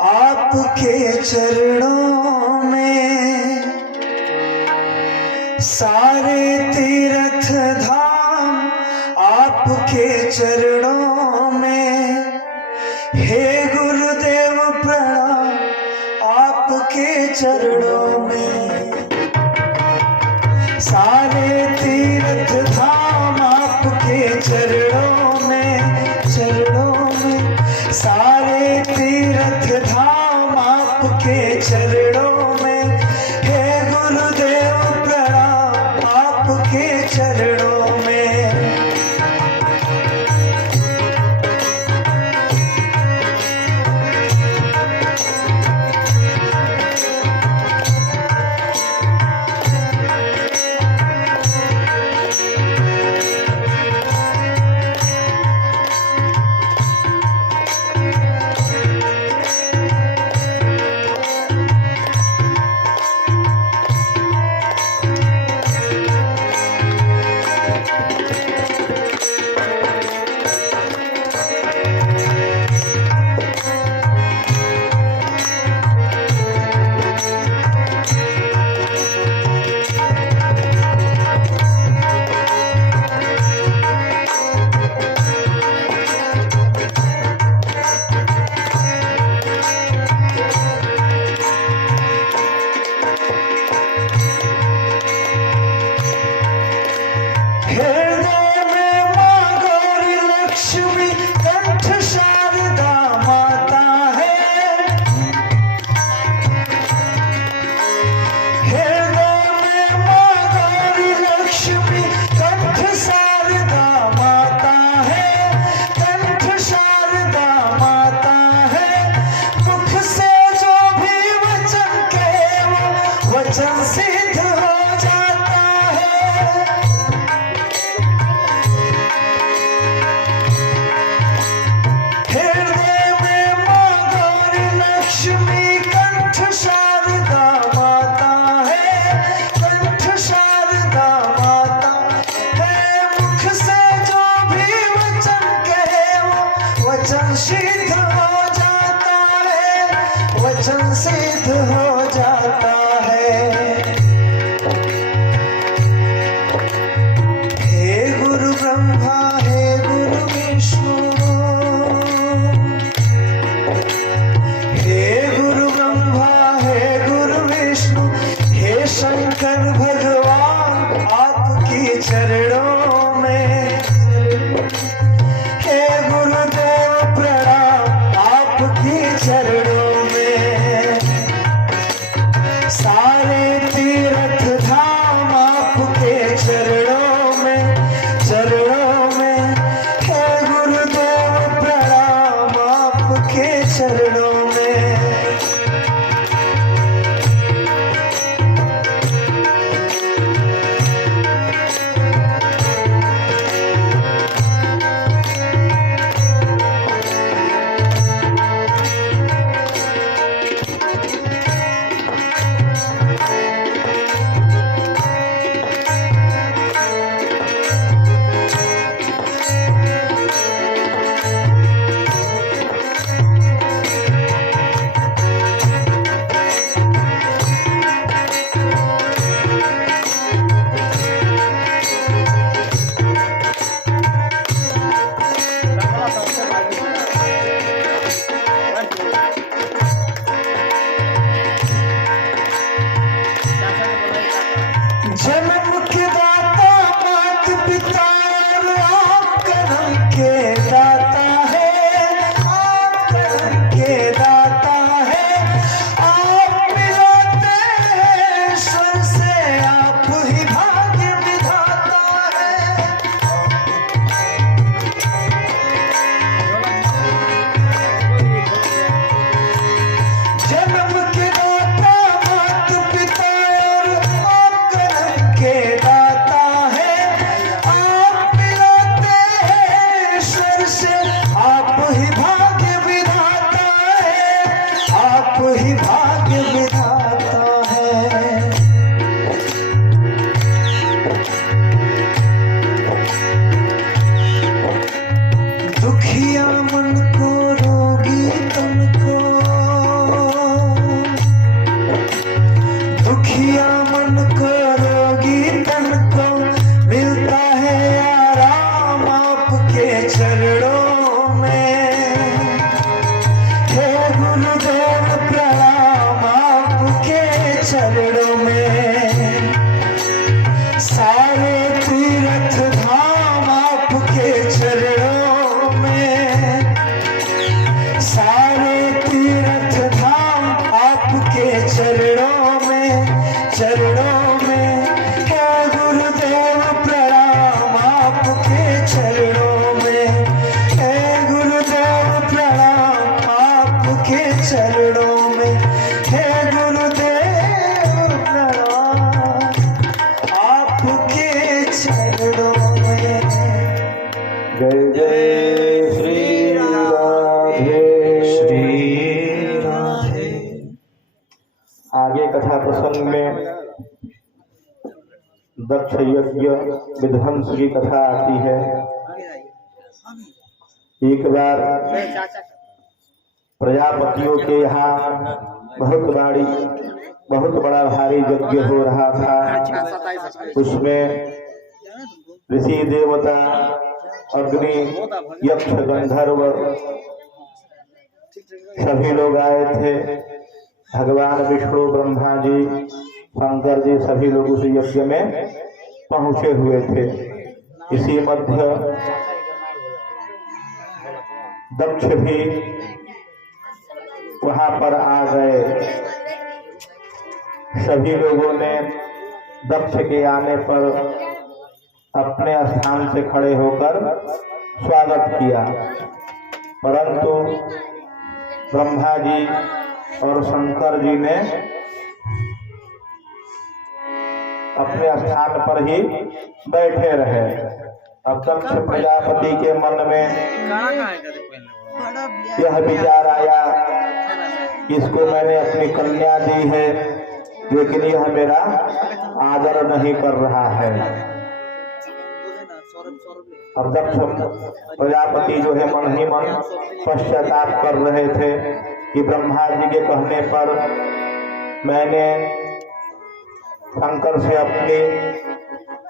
आपके चरणों में, सारे तीर्थ धाम आपके चरणों में, हे गुरुदेव प्रणाम आपके चरणों में। सारे तीर्थ धाम आपके चरणों में, चरणों में। सारे तीर्थ धाम आपके चरणों में, हे गुरुदेव प्रणाम आपके चरणों में। वचन सिद्ध हो जाता है। हे गुरु ब्रह्मा हे गुरु विष्णु, हे गुरु ब्रह्मा हे गुरु विष्णु, हे शंकर भगवान आपकी चरणों में, हे गुरुदेव प्रणाम आपकी चरणों में, सारे तीर्थ धाम आपके चरणों में, चरणों में, हे गुरुदेव प्रणाम आपके चरणों में। जन्म के दाता मात पिता और आप कर्म के दाता है, आप कर्म के दाता है, आप मिलाते हैं ईश्वर से, आप ही भाग्य विधाता है। जन्म के दाता मात पिता और आप कर्म के दाता है, आप मिलाते हैं ईश्वर से, आप ही भाग्य विधाता है, आप ही भाग्य विधाता है। दुखिया मन को रोगी तन को, दुखिया मन को रोगी तन को, मिलता है आराम आपके चरणों में, हे गुरुदेव प्रणाम आपके चरणों में, सारे तीर्थ धाम आपके चरणों में, सारे तीर्थ धाम आपके चरणों में, चरणों में, हे गुरुदेव प्रणाम आपके चरणों में, हे गुरुदेव प्रणाम आपके चरणों में, हे गुरुदेव प्रणाम आपके चरणों में। जय जय श्री राधे श्री राधे। आगे कथा प्रसंग में दक्ष यज्ञ विध्वंस की कथा आती है। एक बार प्रजापतियों के यहाँ बहुत बड़ा भारी यज्ञ हो रहा था। उसमें ऋषि देवता अग्नि यक्ष गंधर्व सभी लोग आए थे। भगवान विष्णु ब्रह्मा जी शंकर जी सभी लोग उस यज्ञ में पहुंचे हुए थे। इसी मध्य दक्ष भी वहां पर आ गए। सभी लोगों ने दक्ष के आने पर अपने स्थान से खड़े होकर स्वागत किया, परंतु ब्रह्मा जी और शंकर जी ने अपने स्थान पर ही बैठे रहे। अब दक्ष प्रजापति के मन में यह विचार आया, इसको मैंने अपनी कन्या दी है, लेकिन यह मेरा आदर नहीं कर रहा है। अब दक्ष प्रजापति जो है मन ही मन पश्चाताप कर रहे थे कि ब्रह्मा जी के कहने पर मैंने शंकर से अपनी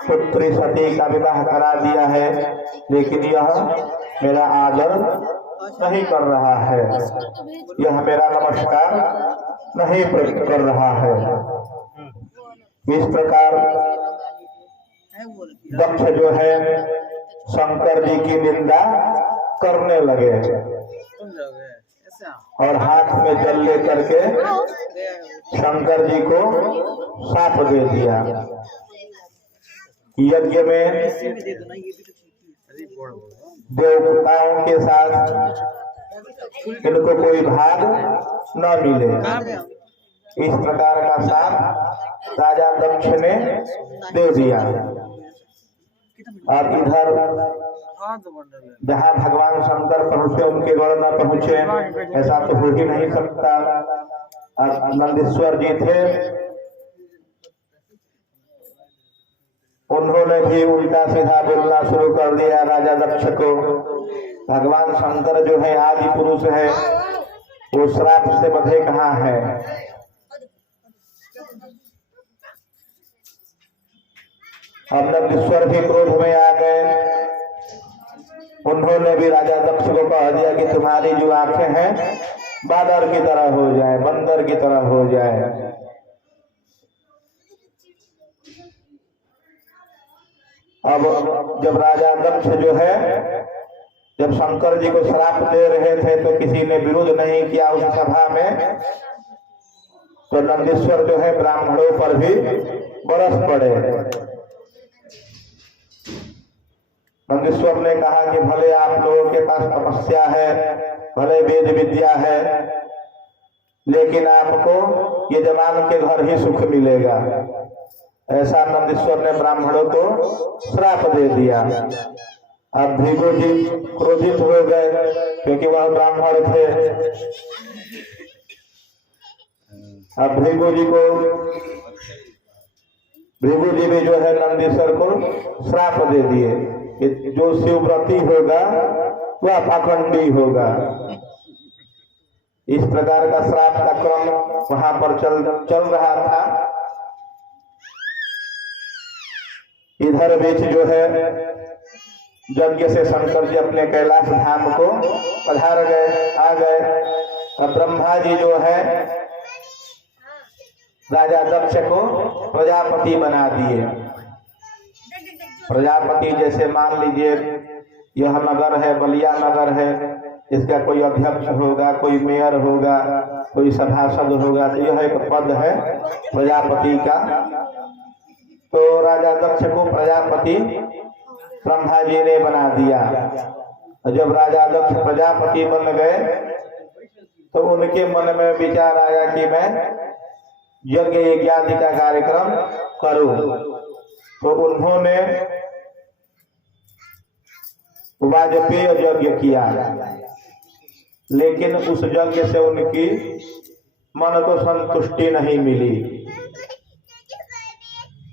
पुत्री सती का विवाह करा दिया है, लेकिन यह मेरा आदर नहीं कर रहा है, यह मेरा नमस्कार नहीं कर रहा है। इस प्रकार दक्ष जो है शंकर जी की निंदा करने लगे और हाथ में जल लेकर के शंकर जी को साप दे दिया। यज्ञ में देवताओं के साथ इनको कोई भाग न मिले, इस प्रकार का साप राजा दक्ष ने दे दिया। और इधर जहाँ भगवान शंकर पहुँचे उनके गढ़ न पहुँचे, ऐसा तो हो ही नहीं सकता। नंदीश्वर जी थे, उन्होंने भी उल्टा सीधा बोलना शुरू कर दिया राजा दक्ष को। भगवान शंकर जो है आदि पुरुष है, वो श्राप से बधे कहाँ है। अब नंदीश्वर भी क्रोध में आ गए, उन्होंने भी राजा दक्ष को कह दिया कि तुम्हारी जो आंखें हैं बादर की तरह हो जाए, बंदर की तरह हो जाए। अब जब राजा दक्ष जो है जब शंकर जी को श्राप दे रहे थे तो किसी ने विरोध नहीं किया उस सभा में, तो नंदीश्वर जो है ब्राह्मणों पर भी बरस पड़े। नंदीश्वर ने कहा कि भले आप लोगों के पास तपस्या है, भले वेद विद्या है, लेकिन आपको यजमान के घर ही सुख मिलेगा। ऐसा नंदीश्वर ने ब्राह्मणों को श्राप दे दिया। अब भृगु जी क्रोधित हो गए क्योंकि वह ब्राह्मण थे। अब भृगु जी भी जो है नंदीश्वर को श्राप दे दिए कि जो शिवव्रती होगा वह पाखंडी होगा। इस प्रकार का श्राप का क्रम वहां पर चल रहा था। इधर बीच जो है यज्ञ से शंकर जी अपने कैलाश धाम को पधार आ गए। अब ब्रह्मा जी जो है राजा दक्ष को प्रजापति बना दिए। प्रजापति जैसे मान लीजिए यह नगर है, बलिया नगर है, इसका कोई अध्यक्ष होगा, कोई मेयर होगा, कोई सभासद होगा, तो यह एक पद है प्रजापति का। तो राजा दक्ष को प्रजापति ब्रह्मा जी ने बना दिया। जब राजा दक्ष प्रजापति बन गए तो उनके मन में विचार आया कि मैं यज्ञ यज्ञादि का कार्यक्रम करूं। तो उन्होंने वाजपेय यज्ञ किया, लेकिन उस यज्ञ से उनकी मन को संतुष्टि नहीं मिली।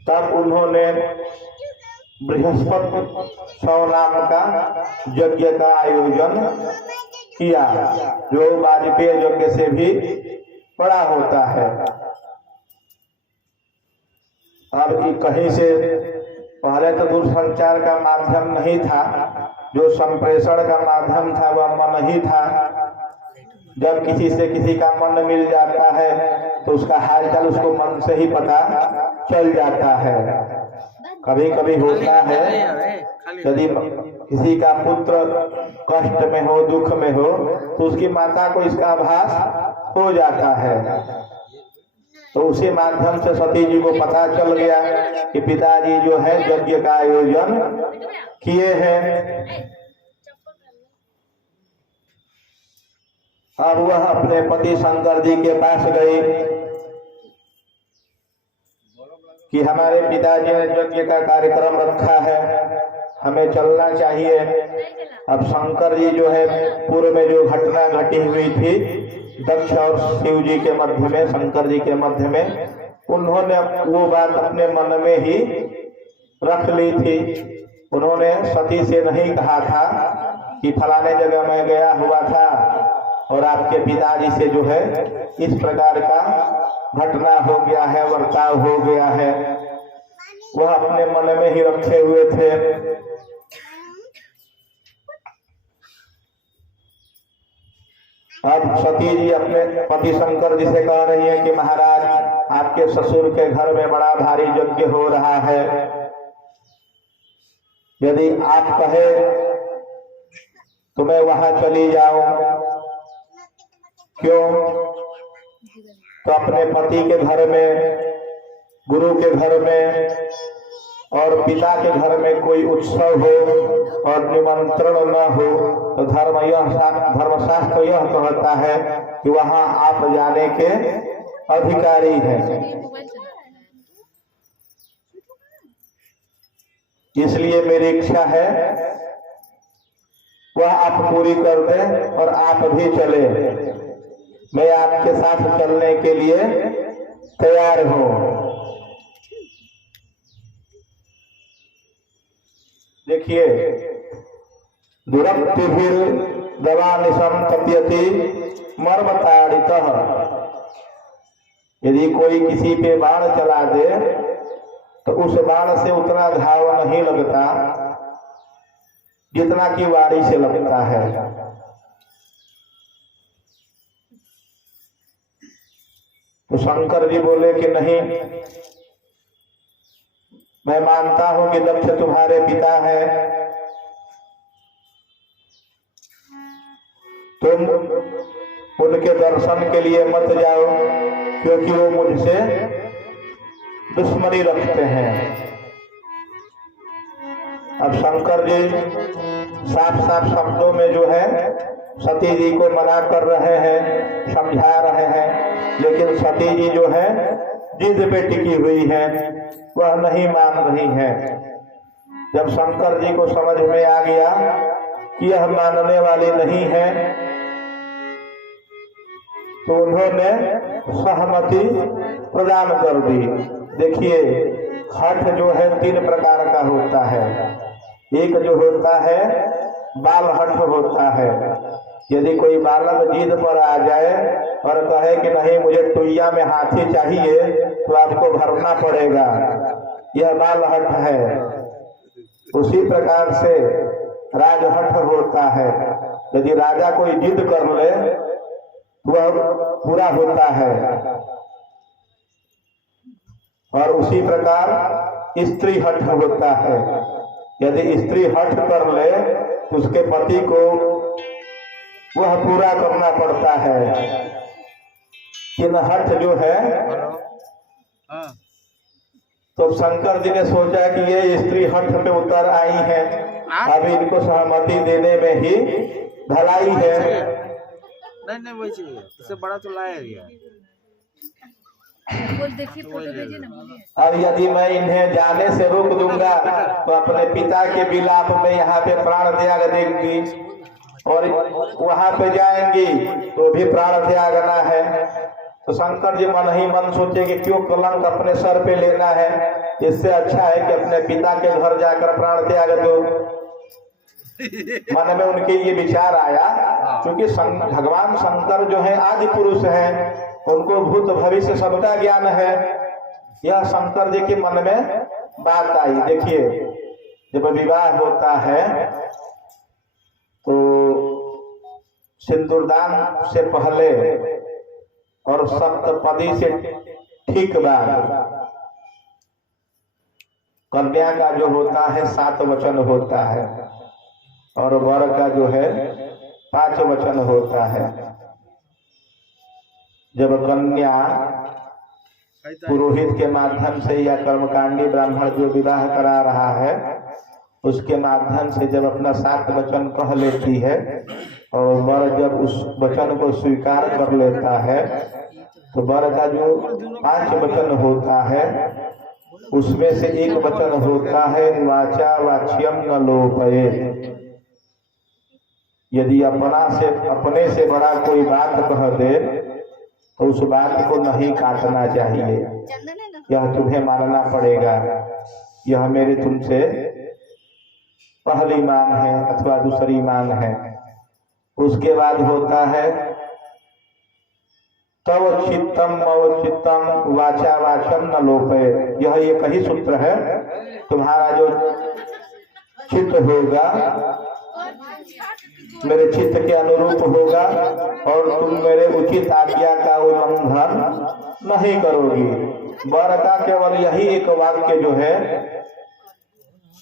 तब उन्होंने बृहस्पति सौ नाम का यज्ञ का आयोजन किया, जो वाजपेय यज्ञ से भी बड़ा होता है। अब कहीं से पहले तो दूरसंचार का माध्यम नहीं था, जो संप्रेषण का माध्यम था वह मन ही था। जब किसी से किसी का मन मिल जाता है तो उसका हालचाल उसको मन से ही पता चल जाता है। कभी कभी होता है यदि किसी का पुत्र कष्ट में हो, दुख में हो, तो उसकी माता को इसका आभास हो जाता है। तो उसी माध्यम से सती जी को पता चल गया कि पिताजी जो है यज्ञ का आयोजन किए हैं। अब वह अपने पति शंकर जी के पास गई कि हमारे पिताजी ने यज्ञ का कार्यक्रम रखा है, हमें चलना चाहिए। अब शंकर जी जो है पूर्व में जो घटना घटी हुई थी दक्ष और शिव जी के मध्य में, शंकर जी के मध्य में, उन्होंने वो बात अपने मन में ही रख ली थी। उन्होंने सती से नहीं कहा था कि फलाने जगह मैं गया हुआ था, और आपके पिताजी से जो है इस प्रकार का घटना हो गया है, वर्ताव हो गया है, वह अपने मन में ही रखे हुए थे। अब सती जी अपने पति शंकर जी से कह रही है कि महाराज, आपके ससुर के घर में बड़ा भारी यज्ञ हो रहा है, यदि आप कहे तो मैं वहां चली जाऊं। क्यों? तो अपने पति के घर में, गुरु के घर में और पिता के घर में कोई उत्सव हो और निमंत्रण न हो तो धर्मशास्त्र यह कहता है कि वहां आप जाने के अधिकारी हैं। इसलिए मेरी इच्छा है वह आप पूरी कर दें और आप भी चले। मैं आपके साथ चलने के लिए तैयार हूं। देखिए, दुरक्तिभिर दवानिशं तप्यति मर्मताड़ितः। यदि कोई किसी पे बाण चला दे तो उस बाण से उतना घाव नहीं लगता जितना कि वाणी से लगता है। तो शंकर जी बोले कि नहीं, मैं मानता हूं कि दक्ष तुम्हारे पिता है, तुम उनके दर्शन के लिए मत जाओ क्योंकि वो मुझसे दुश्मनी रखते हैं। अब शंकर जी साफ साफ शब्दों में जो है सती जी को मना कर रहे हैं, समझा रहे हैं, लेकिन सती जी जो है जिद पे टिकी हुई है, वह नहीं मान रही है। जब शंकर जी को समझ में आ गया कि यह मानने वाली नहीं है तो उन्होंने सहमति प्रदान कर दी। देखिए, हठ जो है 3 प्रकार का होता है। एक जो होता है बाल हठ होता है। यदि कोई बालक जिद पर आ जाए और कहे कि नहीं मुझे टुइया में हाथी चाहिए तो आपको भरना पड़ेगा, यह बाल हठ है। उसी प्रकार से राजहठ होता है। यदि राजा कोई जिद कर ले वह पूरा होता है। और उसी प्रकार स्त्री हठ होता है। यदि स्त्री हठ कर ले तो उसके पति को वह पूरा करना पड़ता है। कि हठ जो है, तो शंकर जी ने सोचा कि ये स्त्री हठ पे उतर आई है, अभी इनको सहमति देने में ही भलाई है। नहीं वही चाहिए, इससे बड़ा तो लाया गया। और यदि मैं इन्हें जाने से रोक दूंगा तो अपने पिता के विलाप में यहाँ पे प्राण त्याग देंगी और वहां पे जाएंगी तो भी प्राण त्यागना है। तो शंकर जी मन ही मन सोचे कि क्यों कलंक अपने सर पे लेना है, इससे अच्छा है कि अपने पिता के घर जाकर प्राण त्याग दो। मन में उनके ये विचार आया, क्योंकि भगवान शंकर जो है आदि पुरुष हैं, उनको भूत भविष्य सबका ज्ञान है। यह शंकर जी के मन में बात आई। देखिए, जब विवाह होता है तो सिंदूरदान से पहले और सप्तपदी से ठीक बाद कन्या का जो होता है 7 वचन होता है और वर का जो है 5 वचन होता है। जब कन्या पुरोहित के माध्यम से या कर्मकांडी ब्राह्मण जो विवाह करा रहा है उसके माध्यम से जब अपना 7 वचन कह लेती है और वर जब उस वचन को स्वीकार कर लेता है तो वर का जो 5 वचन होता है उसमें से एक वचन होता है वाचा वाच्यम न लोपये। यदि अपने से बड़ा कोई बात कह दे तो उस बात को नहीं काटना चाहिए, यह तुम्हें मानना पड़ेगा। यह मेरी तुमसे पहली मांग है अथवा दूसरी मांग है। उसके बाद होता है तव चित्तम अवचित्तम वाचा वाचम न लोपे। यह एक ही सूत्र है। तुम्हारा जो चित्त होगा मेरे चित्त के अनुरूप होगा और तुम मेरे उचित आज्ञा का उल्लंघन नहीं करोगी। वर का केवल यही एक वाक्य जो है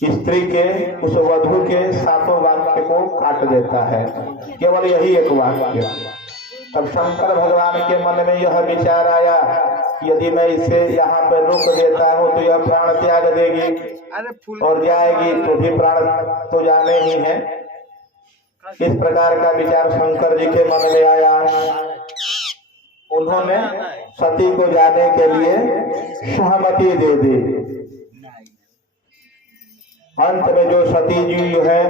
स्त्री के उस वधु के सातों वाक्य को काट देता है, केवल यही एक वाक्य। तब शंकर भगवान के मन में यह विचार आया यदि मैं इसे यहाँ पर रोक देता हूँ तो यह प्राण त्याग देगी और जाएगी तो भी प्राण तो जाने ही है। इस प्रकार का विचार शंकर जी के मन में आया। उन्होंने सती को जाने के लिए सहमति दे दी। अंत में जो सती जी है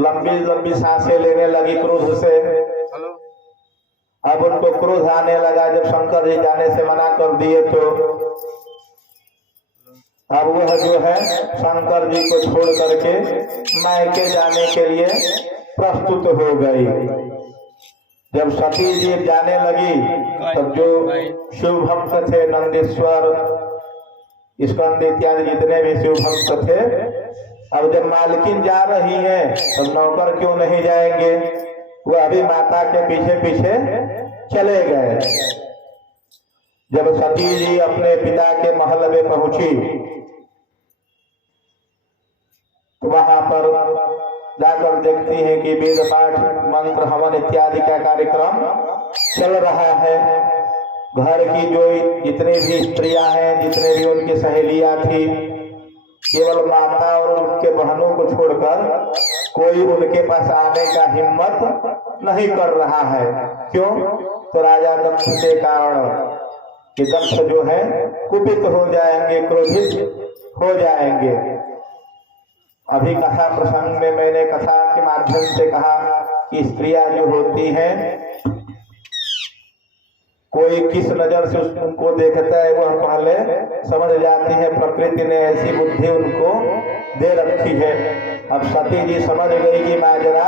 लंबी लंबी सांसें लेने लगी क्रोध से। अब उनको क्रोध आने लगा जब शंकर जी जाने से मना कर दिए तो अब वह जो है शंकर जी को छोड़ करके मायके जाने के लिए प्रस्तुत हो गई। जब सती जी जाने लगी तब जो शिव भक्त थे नंदीश्वर स्कंद इत्यादि जितने भी शिव भक्त थे, अब जब मालकिन जा रही है तब नौकर क्यों नहीं जाएंगे, वह अभी माता के पीछे पीछे चले गए। जब सती जी अपने पिता के महल में पहुंची तो वहां पर जाकर देखती हैं कि वेद पाठ मंत्र हवन इत्यादि का कार्यक्रम चल रहा है। घर की जो जितनी भी स्त्रियां हैं जितने भी उनकी सहेलियां थी केवल माता और उनके बहनों को छोड़कर कोई उनके पास आने का हिम्मत नहीं कर रहा है। क्यों? तो राजा दक्ष के कारण कि दक्ष जो है कुपित हो जाएंगे, क्रोधित हो जाएंगे। अभी कथा प्रसंग में मैंने कथा के माध्यम से कहा कि स्त्रियां जो होती हैं कोई किस नजर से उनको देखता है वह पहले समझ जाती है। प्रकृति ने ऐसी बुद्धि उनको दे रखी है। अब सती जी समझ गई कि माजरा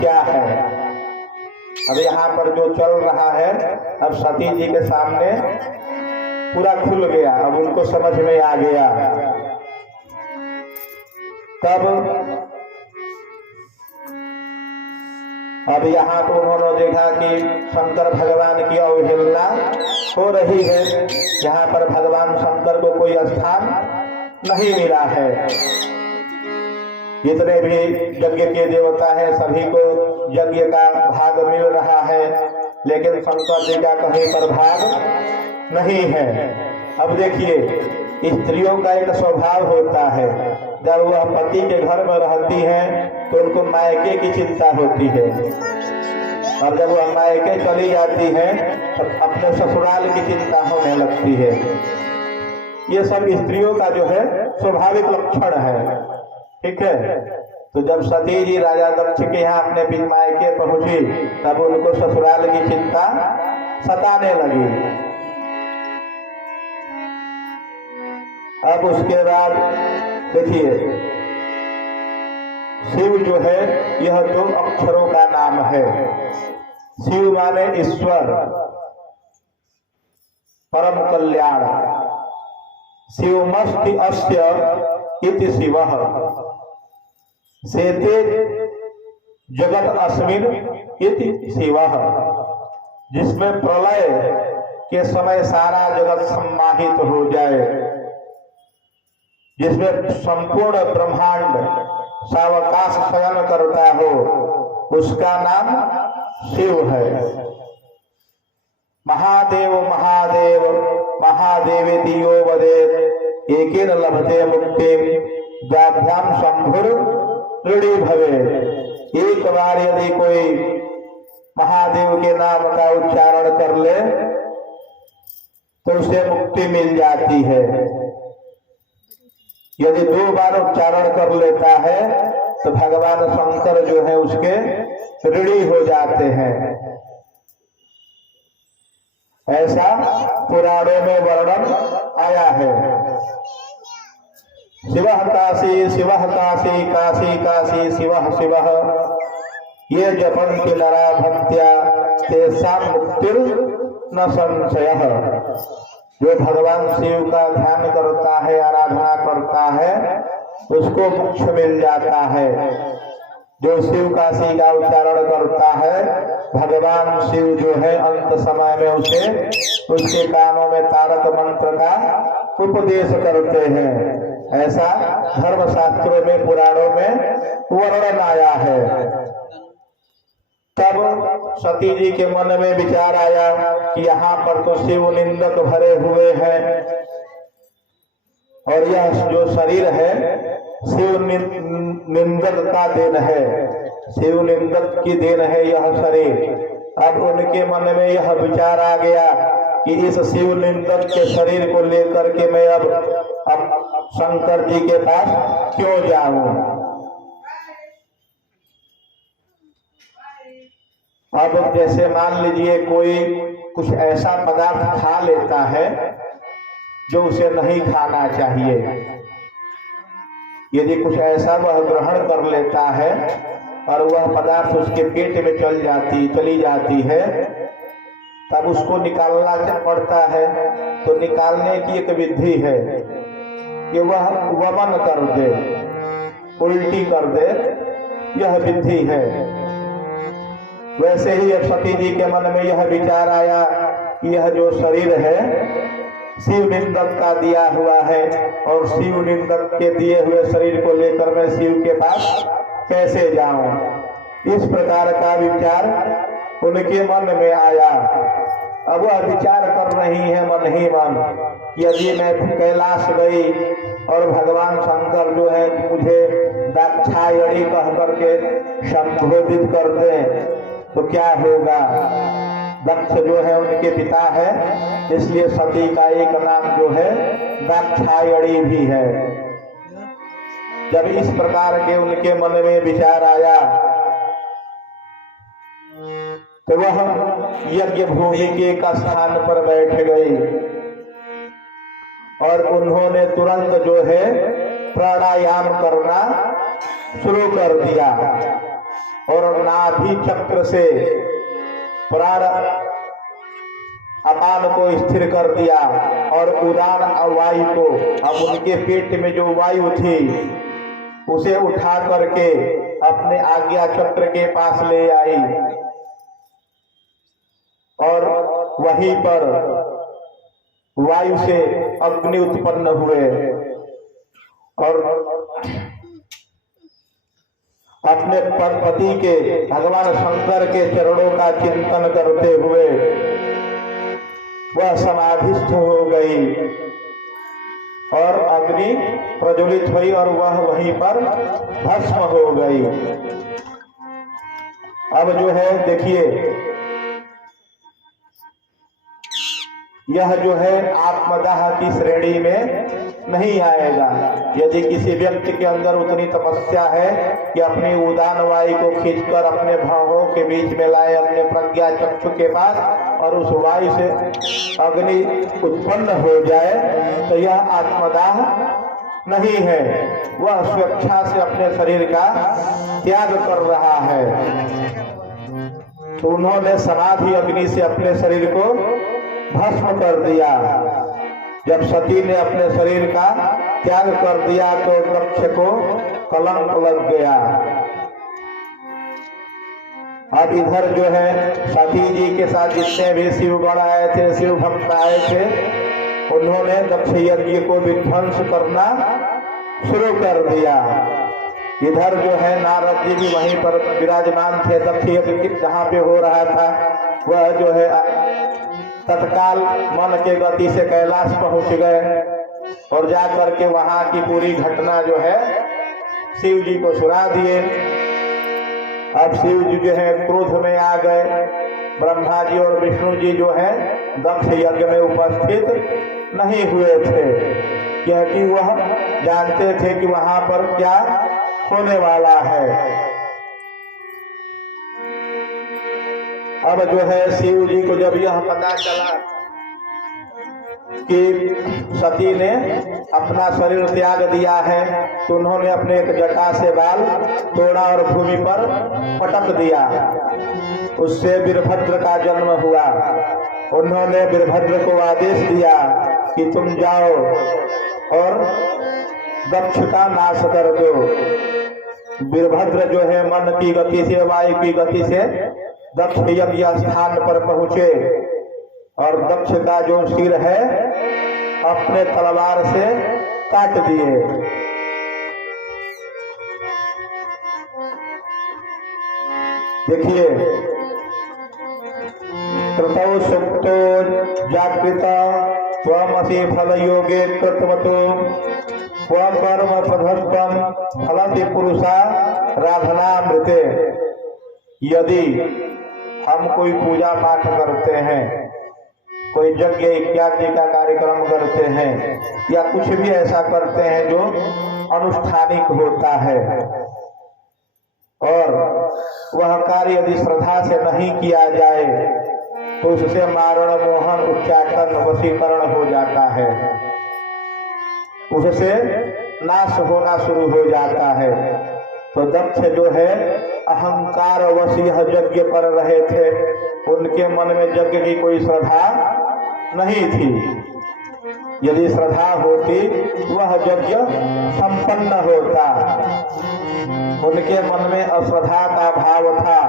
क्या है। अब यहाँ पर जो चल रहा है अब सती जी के सामने पूरा खुल गया, अब उनको समझ में आ गया। तब अब यहाँ तो उन्होंने देखा कि शंकर भगवान की अवहेलना हो रही है। यहाँ पर भगवान शंकर को कोई स्थान नहीं मिला है। जितने भी यज्ञ के देवता हैं सभी को यज्ञ का भाग मिल रहा है, लेकिन शंकर जी का कहीं पर भाग नहीं है। अब देखिए स्त्रियों का एक स्वभाव होता है, जब वह पति के घर में रहती हैं तो उनको मायके की चिंता होती है, और जब वह मायके चली जाती हैं तो अपने ससुराल की चिंता होने लगती है। ये सब स्त्रियों का जो है स्वाभाविक लक्षण है। ठीक है। तो जब सती जी राजा दक्ष के यहाँ अपने मायके पहुंची तब उनको ससुराल की चिंता सताने लगी। अब उसके बाद देखिए शिव जो है यह 2 अक्षरों का नाम है। शिव माने ईश्वर, परम कल्याण। शिवमस्ति अस्य इति शिवः सेते जगत अस्मिन् इति शिवः। जिसमें प्रलय के समय सारा जगत सम्माहित हो जाए, जिसमें संपूर्ण ब्रह्मांड सावकाश शयन करता हो, उसका नाम शिव है। महादेव महादेव महादेवेति यो वदेत् एकेन लभते मुक्तिं व्याभ्याम शंभुर ऋणी भवे। एक बार यदि कोई महादेव के नाम का उच्चारण कर ले तो उसे मुक्ति मिल जाती है। यदि 2 बार उच्चारण कर लेता है तो भगवान शंकर जो है उसके ऋणी हो जाते हैं। ऐसा पुराणों में वर्णन आया है। शिवः काशी शिवः काशी काशी काशी शिवः शिवः ये जपन्ति नरा भक्त्या तेषां मुक्तिर् न संशयः। जो भगवान शिव का ध्यान करता है, आराधना करता है, उसको मोक्ष मिल जाता है। जो शिव का सी का उच्चारण करता है, भगवान शिव जो है अंत समय में उसे उसके कानों में तारक मंत्र का उपदेश करते हैं। ऐसा धर्मशास्त्रों में, पुराणों में वर्णन आया है। तब सती जी के मन में विचार आया कि यहाँ पर तो शिव निंदक भरे हुए हैं और यह जो शरीर है शिव निंदक का देन है, शिव निंदक की देन है यह शरीर। अब उनके मन में यह विचार आ गया कि इस शिव निंदक के शरीर को लेकर के मैं अब शंकर जी के पास क्यों जाऊं। अब जैसे मान लीजिए कोई कुछ ऐसा पदार्थ खा लेता है जो उसे नहीं खाना चाहिए, यदि कुछ ऐसा वह ग्रहण कर लेता है और वह पदार्थ उसके पेट में चली जाती है, तब उसको निकालना पड़ता है। तो निकालने की एक विधि है कि वह वमन कर दे, उल्टी कर दे, यह विधि है। वैसे ही सती जी के मन में यह विचार आया कि यह जो शरीर है शिव निंदक का दिया हुआ है और शिव निंदक के दिए हुए शरीर को लेकर मैं शिव के पास कैसे जाऊं। इस प्रकार का विचार उनके मन में आया। अब वह विचार कर रही है मन ही मन, यदि मैं कैलाश गई और भगवान शंकर जो है मुझे दाक्षायणी कह करके संबोधित कर दे तो क्या होगा। दक्ष जो है उनके पिता है, इसलिए सती का एक नाम जो है दाक्षायणी भी है। जब इस प्रकार के उनके मन में विचार आया तो वह यज्ञ भूमि के एक स्थान पर बैठ गई और उन्होंने तुरंत जो है प्राणायाम करना शुरू कर दिया और नाभि चक्र से प्राण अपान को स्थिर कर दिया और उदान वायु को, अब उनके पेट में जो वायु थी उसे उठा करके अपने आज्ञा चक्र के पास ले आई और वहीं पर वायु से अग्नि उत्पन्न हुए और अपने पति के भगवान शंकर के चरणों का चिंतन करते हुए वह समाधिस्थ हो गई और अग्नि प्रज्वलित हुई और वह वहीं पर भस्म हो गई। अब जो है देखिए, यह जो है आत्मदाह की श्रेणी में नहीं आएगा। यदि किसी व्यक्ति के अंदर उतनी तपस्या है कि अपनी उदान वायु को खींचकर अपने भावों के बीच में लाए अपने प्रज्ञा चक्षु के पास और उस वायु से अग्नि उत्पन्न हो जाए, तो यह आत्मदाह नहीं है, वह स्वेच्छा से अपने शरीर का त्याग कर रहा है। तो उन्होंने समाधि अग्नि से अपने शरीर को भस्म कर दिया। जब सती ने अपने शरीर का त्याग कर दिया तो दक्ष को कलंक लग गया। अब इधर जो है सती जी के साथ जितने भी शिवगण आए थे, शिव भक्त आए थे, उन्होंने दक्ष यज्ञ को विध्वंस करना शुरू कर दिया। इधर जो है नारद जी भी वहीं पर विराजमान थे। दक्ष यज्ञ जहाँ पे हो रहा था वह जो है तत्काल मन के गति से कैलाश पहुंच गए और जा करके वहां की पूरी घटना जो है शिव जी को सुना दिए। अब शिव जी जो है क्रोध में आ गए। ब्रह्मा जी और विष्णु जी जो है दक्ष यज्ञ में उपस्थित नहीं हुए थे, क्योंकि वह जानते थे कि वहां पर क्या होने वाला है। अब जो है शिव जी को जब यह पता चला कि सती ने अपना शरीर त्याग दिया है, तो उन्होंने अपने एक जटा से बाल तोड़ा और भूमि पर पटक दिया। उससे वीरभद्र का जन्म हुआ। उन्होंने वीरभद्र को आदेश दिया कि तुम जाओ और दक्ष का नाश कर दो। वीरभद्र जो है मन की गति से, वायु की गति से दक्ष यज्ञ स्थान पर पहुंचे और दक्ष का जो सिर है अपने तलवार से काट दिए। देखिए, कृतौ सुप्तो जागृत त्वमसि फल योगे कृतवतो त्वं कर्म प्रधत्वं फलति पुरुषा राधनामृते। यदि हम कोई पूजा पाठ करते हैं, कोई यज्ञ इत्यादि का कार्यक्रम करते हैं या कुछ भी ऐसा करते हैं जो अनुष्ठानिक होता है और वह कार्य यदि श्रद्धा से नहीं किया जाए तो उससे मारण, मोहन, उच्चाटन, वशीकरण हो जाता है, उससे नाश होना शुरू हो जाता है। तो दक्ष जो है अहंकार वश यह यज्ञ कर रहे थे, उनके मन में यज्ञ की कोई श्रद्धा नहीं थी। यदि श्रद्धा होती वह यज्ञ संपन्न होता, उनके मन में अश्रद्धा का भाव था,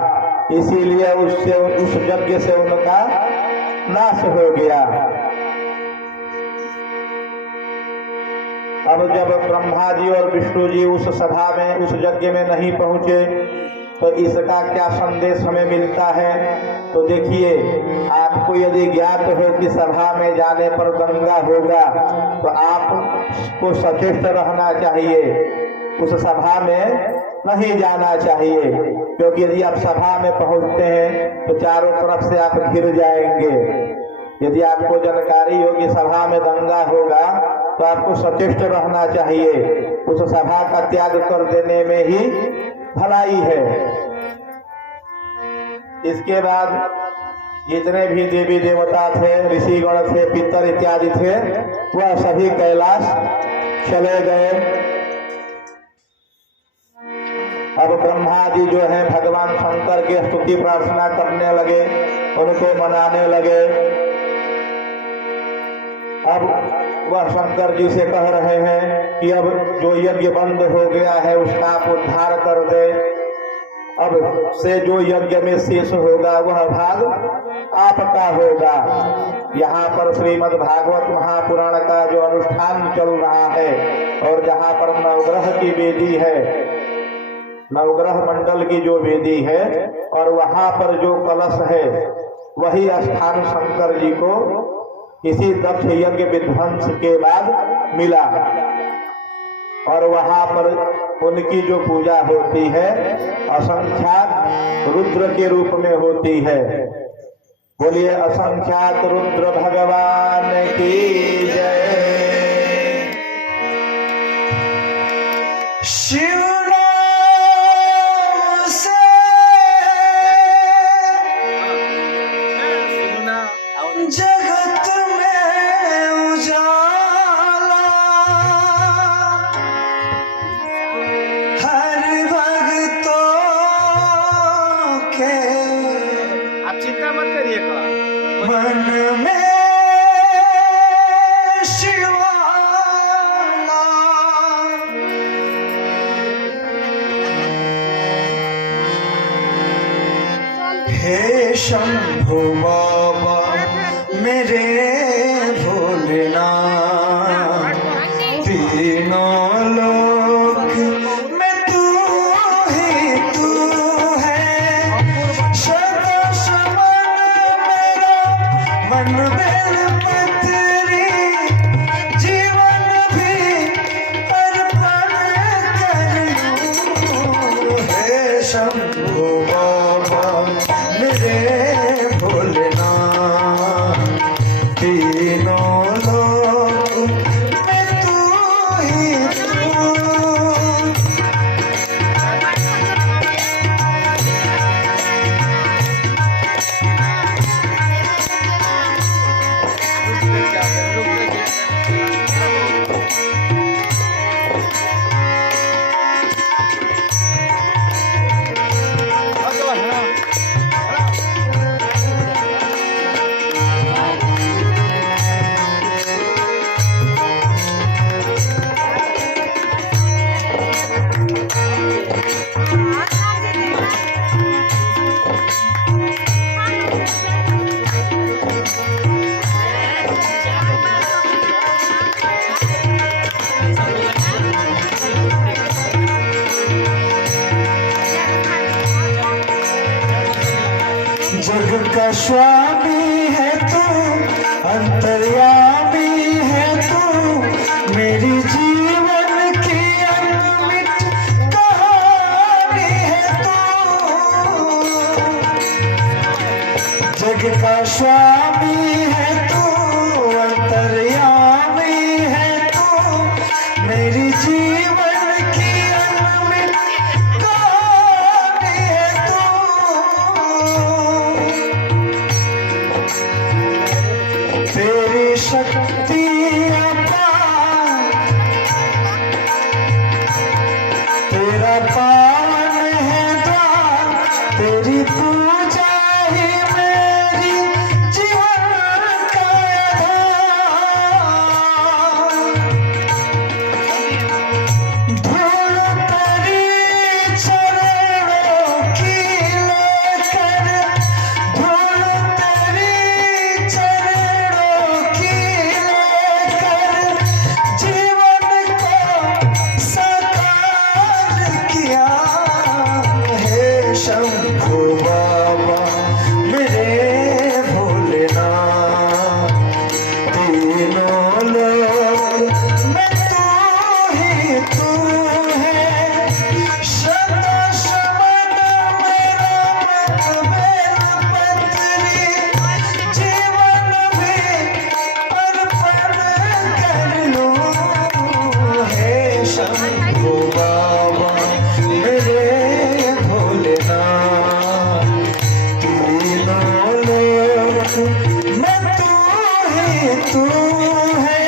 इसीलिए उससे उस यज्ञ से उनका नाश हो गया। अब जब ब्रह्मा जी और विष्णु जी उस सभा में, उस यज्ञ में नहीं पहुंचे तो इसका क्या संदेश हमें मिलता है? तो देखिए, आपको यदि ज्ञात हो कि सभा में जाने पर दंगा होगा तो आपको सचेत रहना चाहिए, उस सभा में नहीं जाना चाहिए, क्योंकि यदि आप सभा में पहुंचते हैं तो चारों तरफ से आप घिर जाएंगे। यदि आपको जानकारी हो कि सभा में दंगा होगा तो आपको सचेत रहना चाहिए, उस सभा का त्याग कर देने में ही भलाई है। इसके बाद जितने भी देवी देवता थे, ऋषिगण थे, पितर इत्यादि थे, वह सभी कैलाश चले गए। अब ब्रह्मा जी जो है भगवान शंकर की स्तुति प्रार्थना करने लगे, उनको मनाने लगे। अब वह शंकर जी से कह रहे हैं कि अब जो यज्ञ बंद हो गया है उसका आप उद्धार कर दे, अब से जो यज्ञ में शेष होगा वह भाग आपका होगा। यहाँ पर श्रीमद् भागवत महापुराण का जो अनुष्ठान चल रहा है और जहाँ पर नवग्रह की वेदी है, नवग्रह मंडल की जो वेदी है और वहाँ पर जो कलश है, वही स्थान शंकर जी को इसी दक्ष यज्ञ विध्वंस के बाद मिला और वहां पर उनकी जो पूजा होती है असंख्यात रुद्र के रूप में होती है। बोलिए असंख्यात रुद्र भगवान की जय। शिव जगत में उजाला, हर भक्तों के आप चिंता मत करिए, मन में शिवाला। हे शंभु बाबा मेरे भोलेनाथ, तीनों लोक में तू ही तू है। सदा समन मेरा मन बेल पत्री, जीवन भी अर्पण कर लूं। हे शंभु बाबा मेरे भोलेनाथ, स्वामी है तू, अंतर्यामी है तू, मेरी जीवन की अनमिट कहानी है तू। जग का स्वामी है तू, अंतर्यामी है तू, मेरी जीवन की अनमिट कहानी है तू। तेरी शक्ति अपार, तेरा पावन है द्वार, तेरी पूजा ही मेरी जीवन का आधार। धूल तेरी चरणों की लेकर, धूल तेरी चरणों की लेकर, जीवन को साकार किया। हे शंभू बाबा मेरे भोलेनाथ, तीनों लोक में तू है। सदा शमन मेरा मन बेलपत्री, जीवन भी अर्पण कर लूं। हे शंभू बाबा मेरे भोलेनाथ, तीनों लोक में तू है।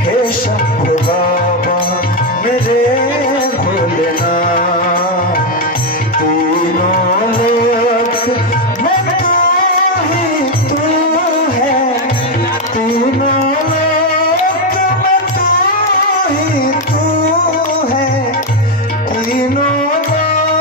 हे शंभू बाबा मेरे भोलेनाथ, तीनों लोक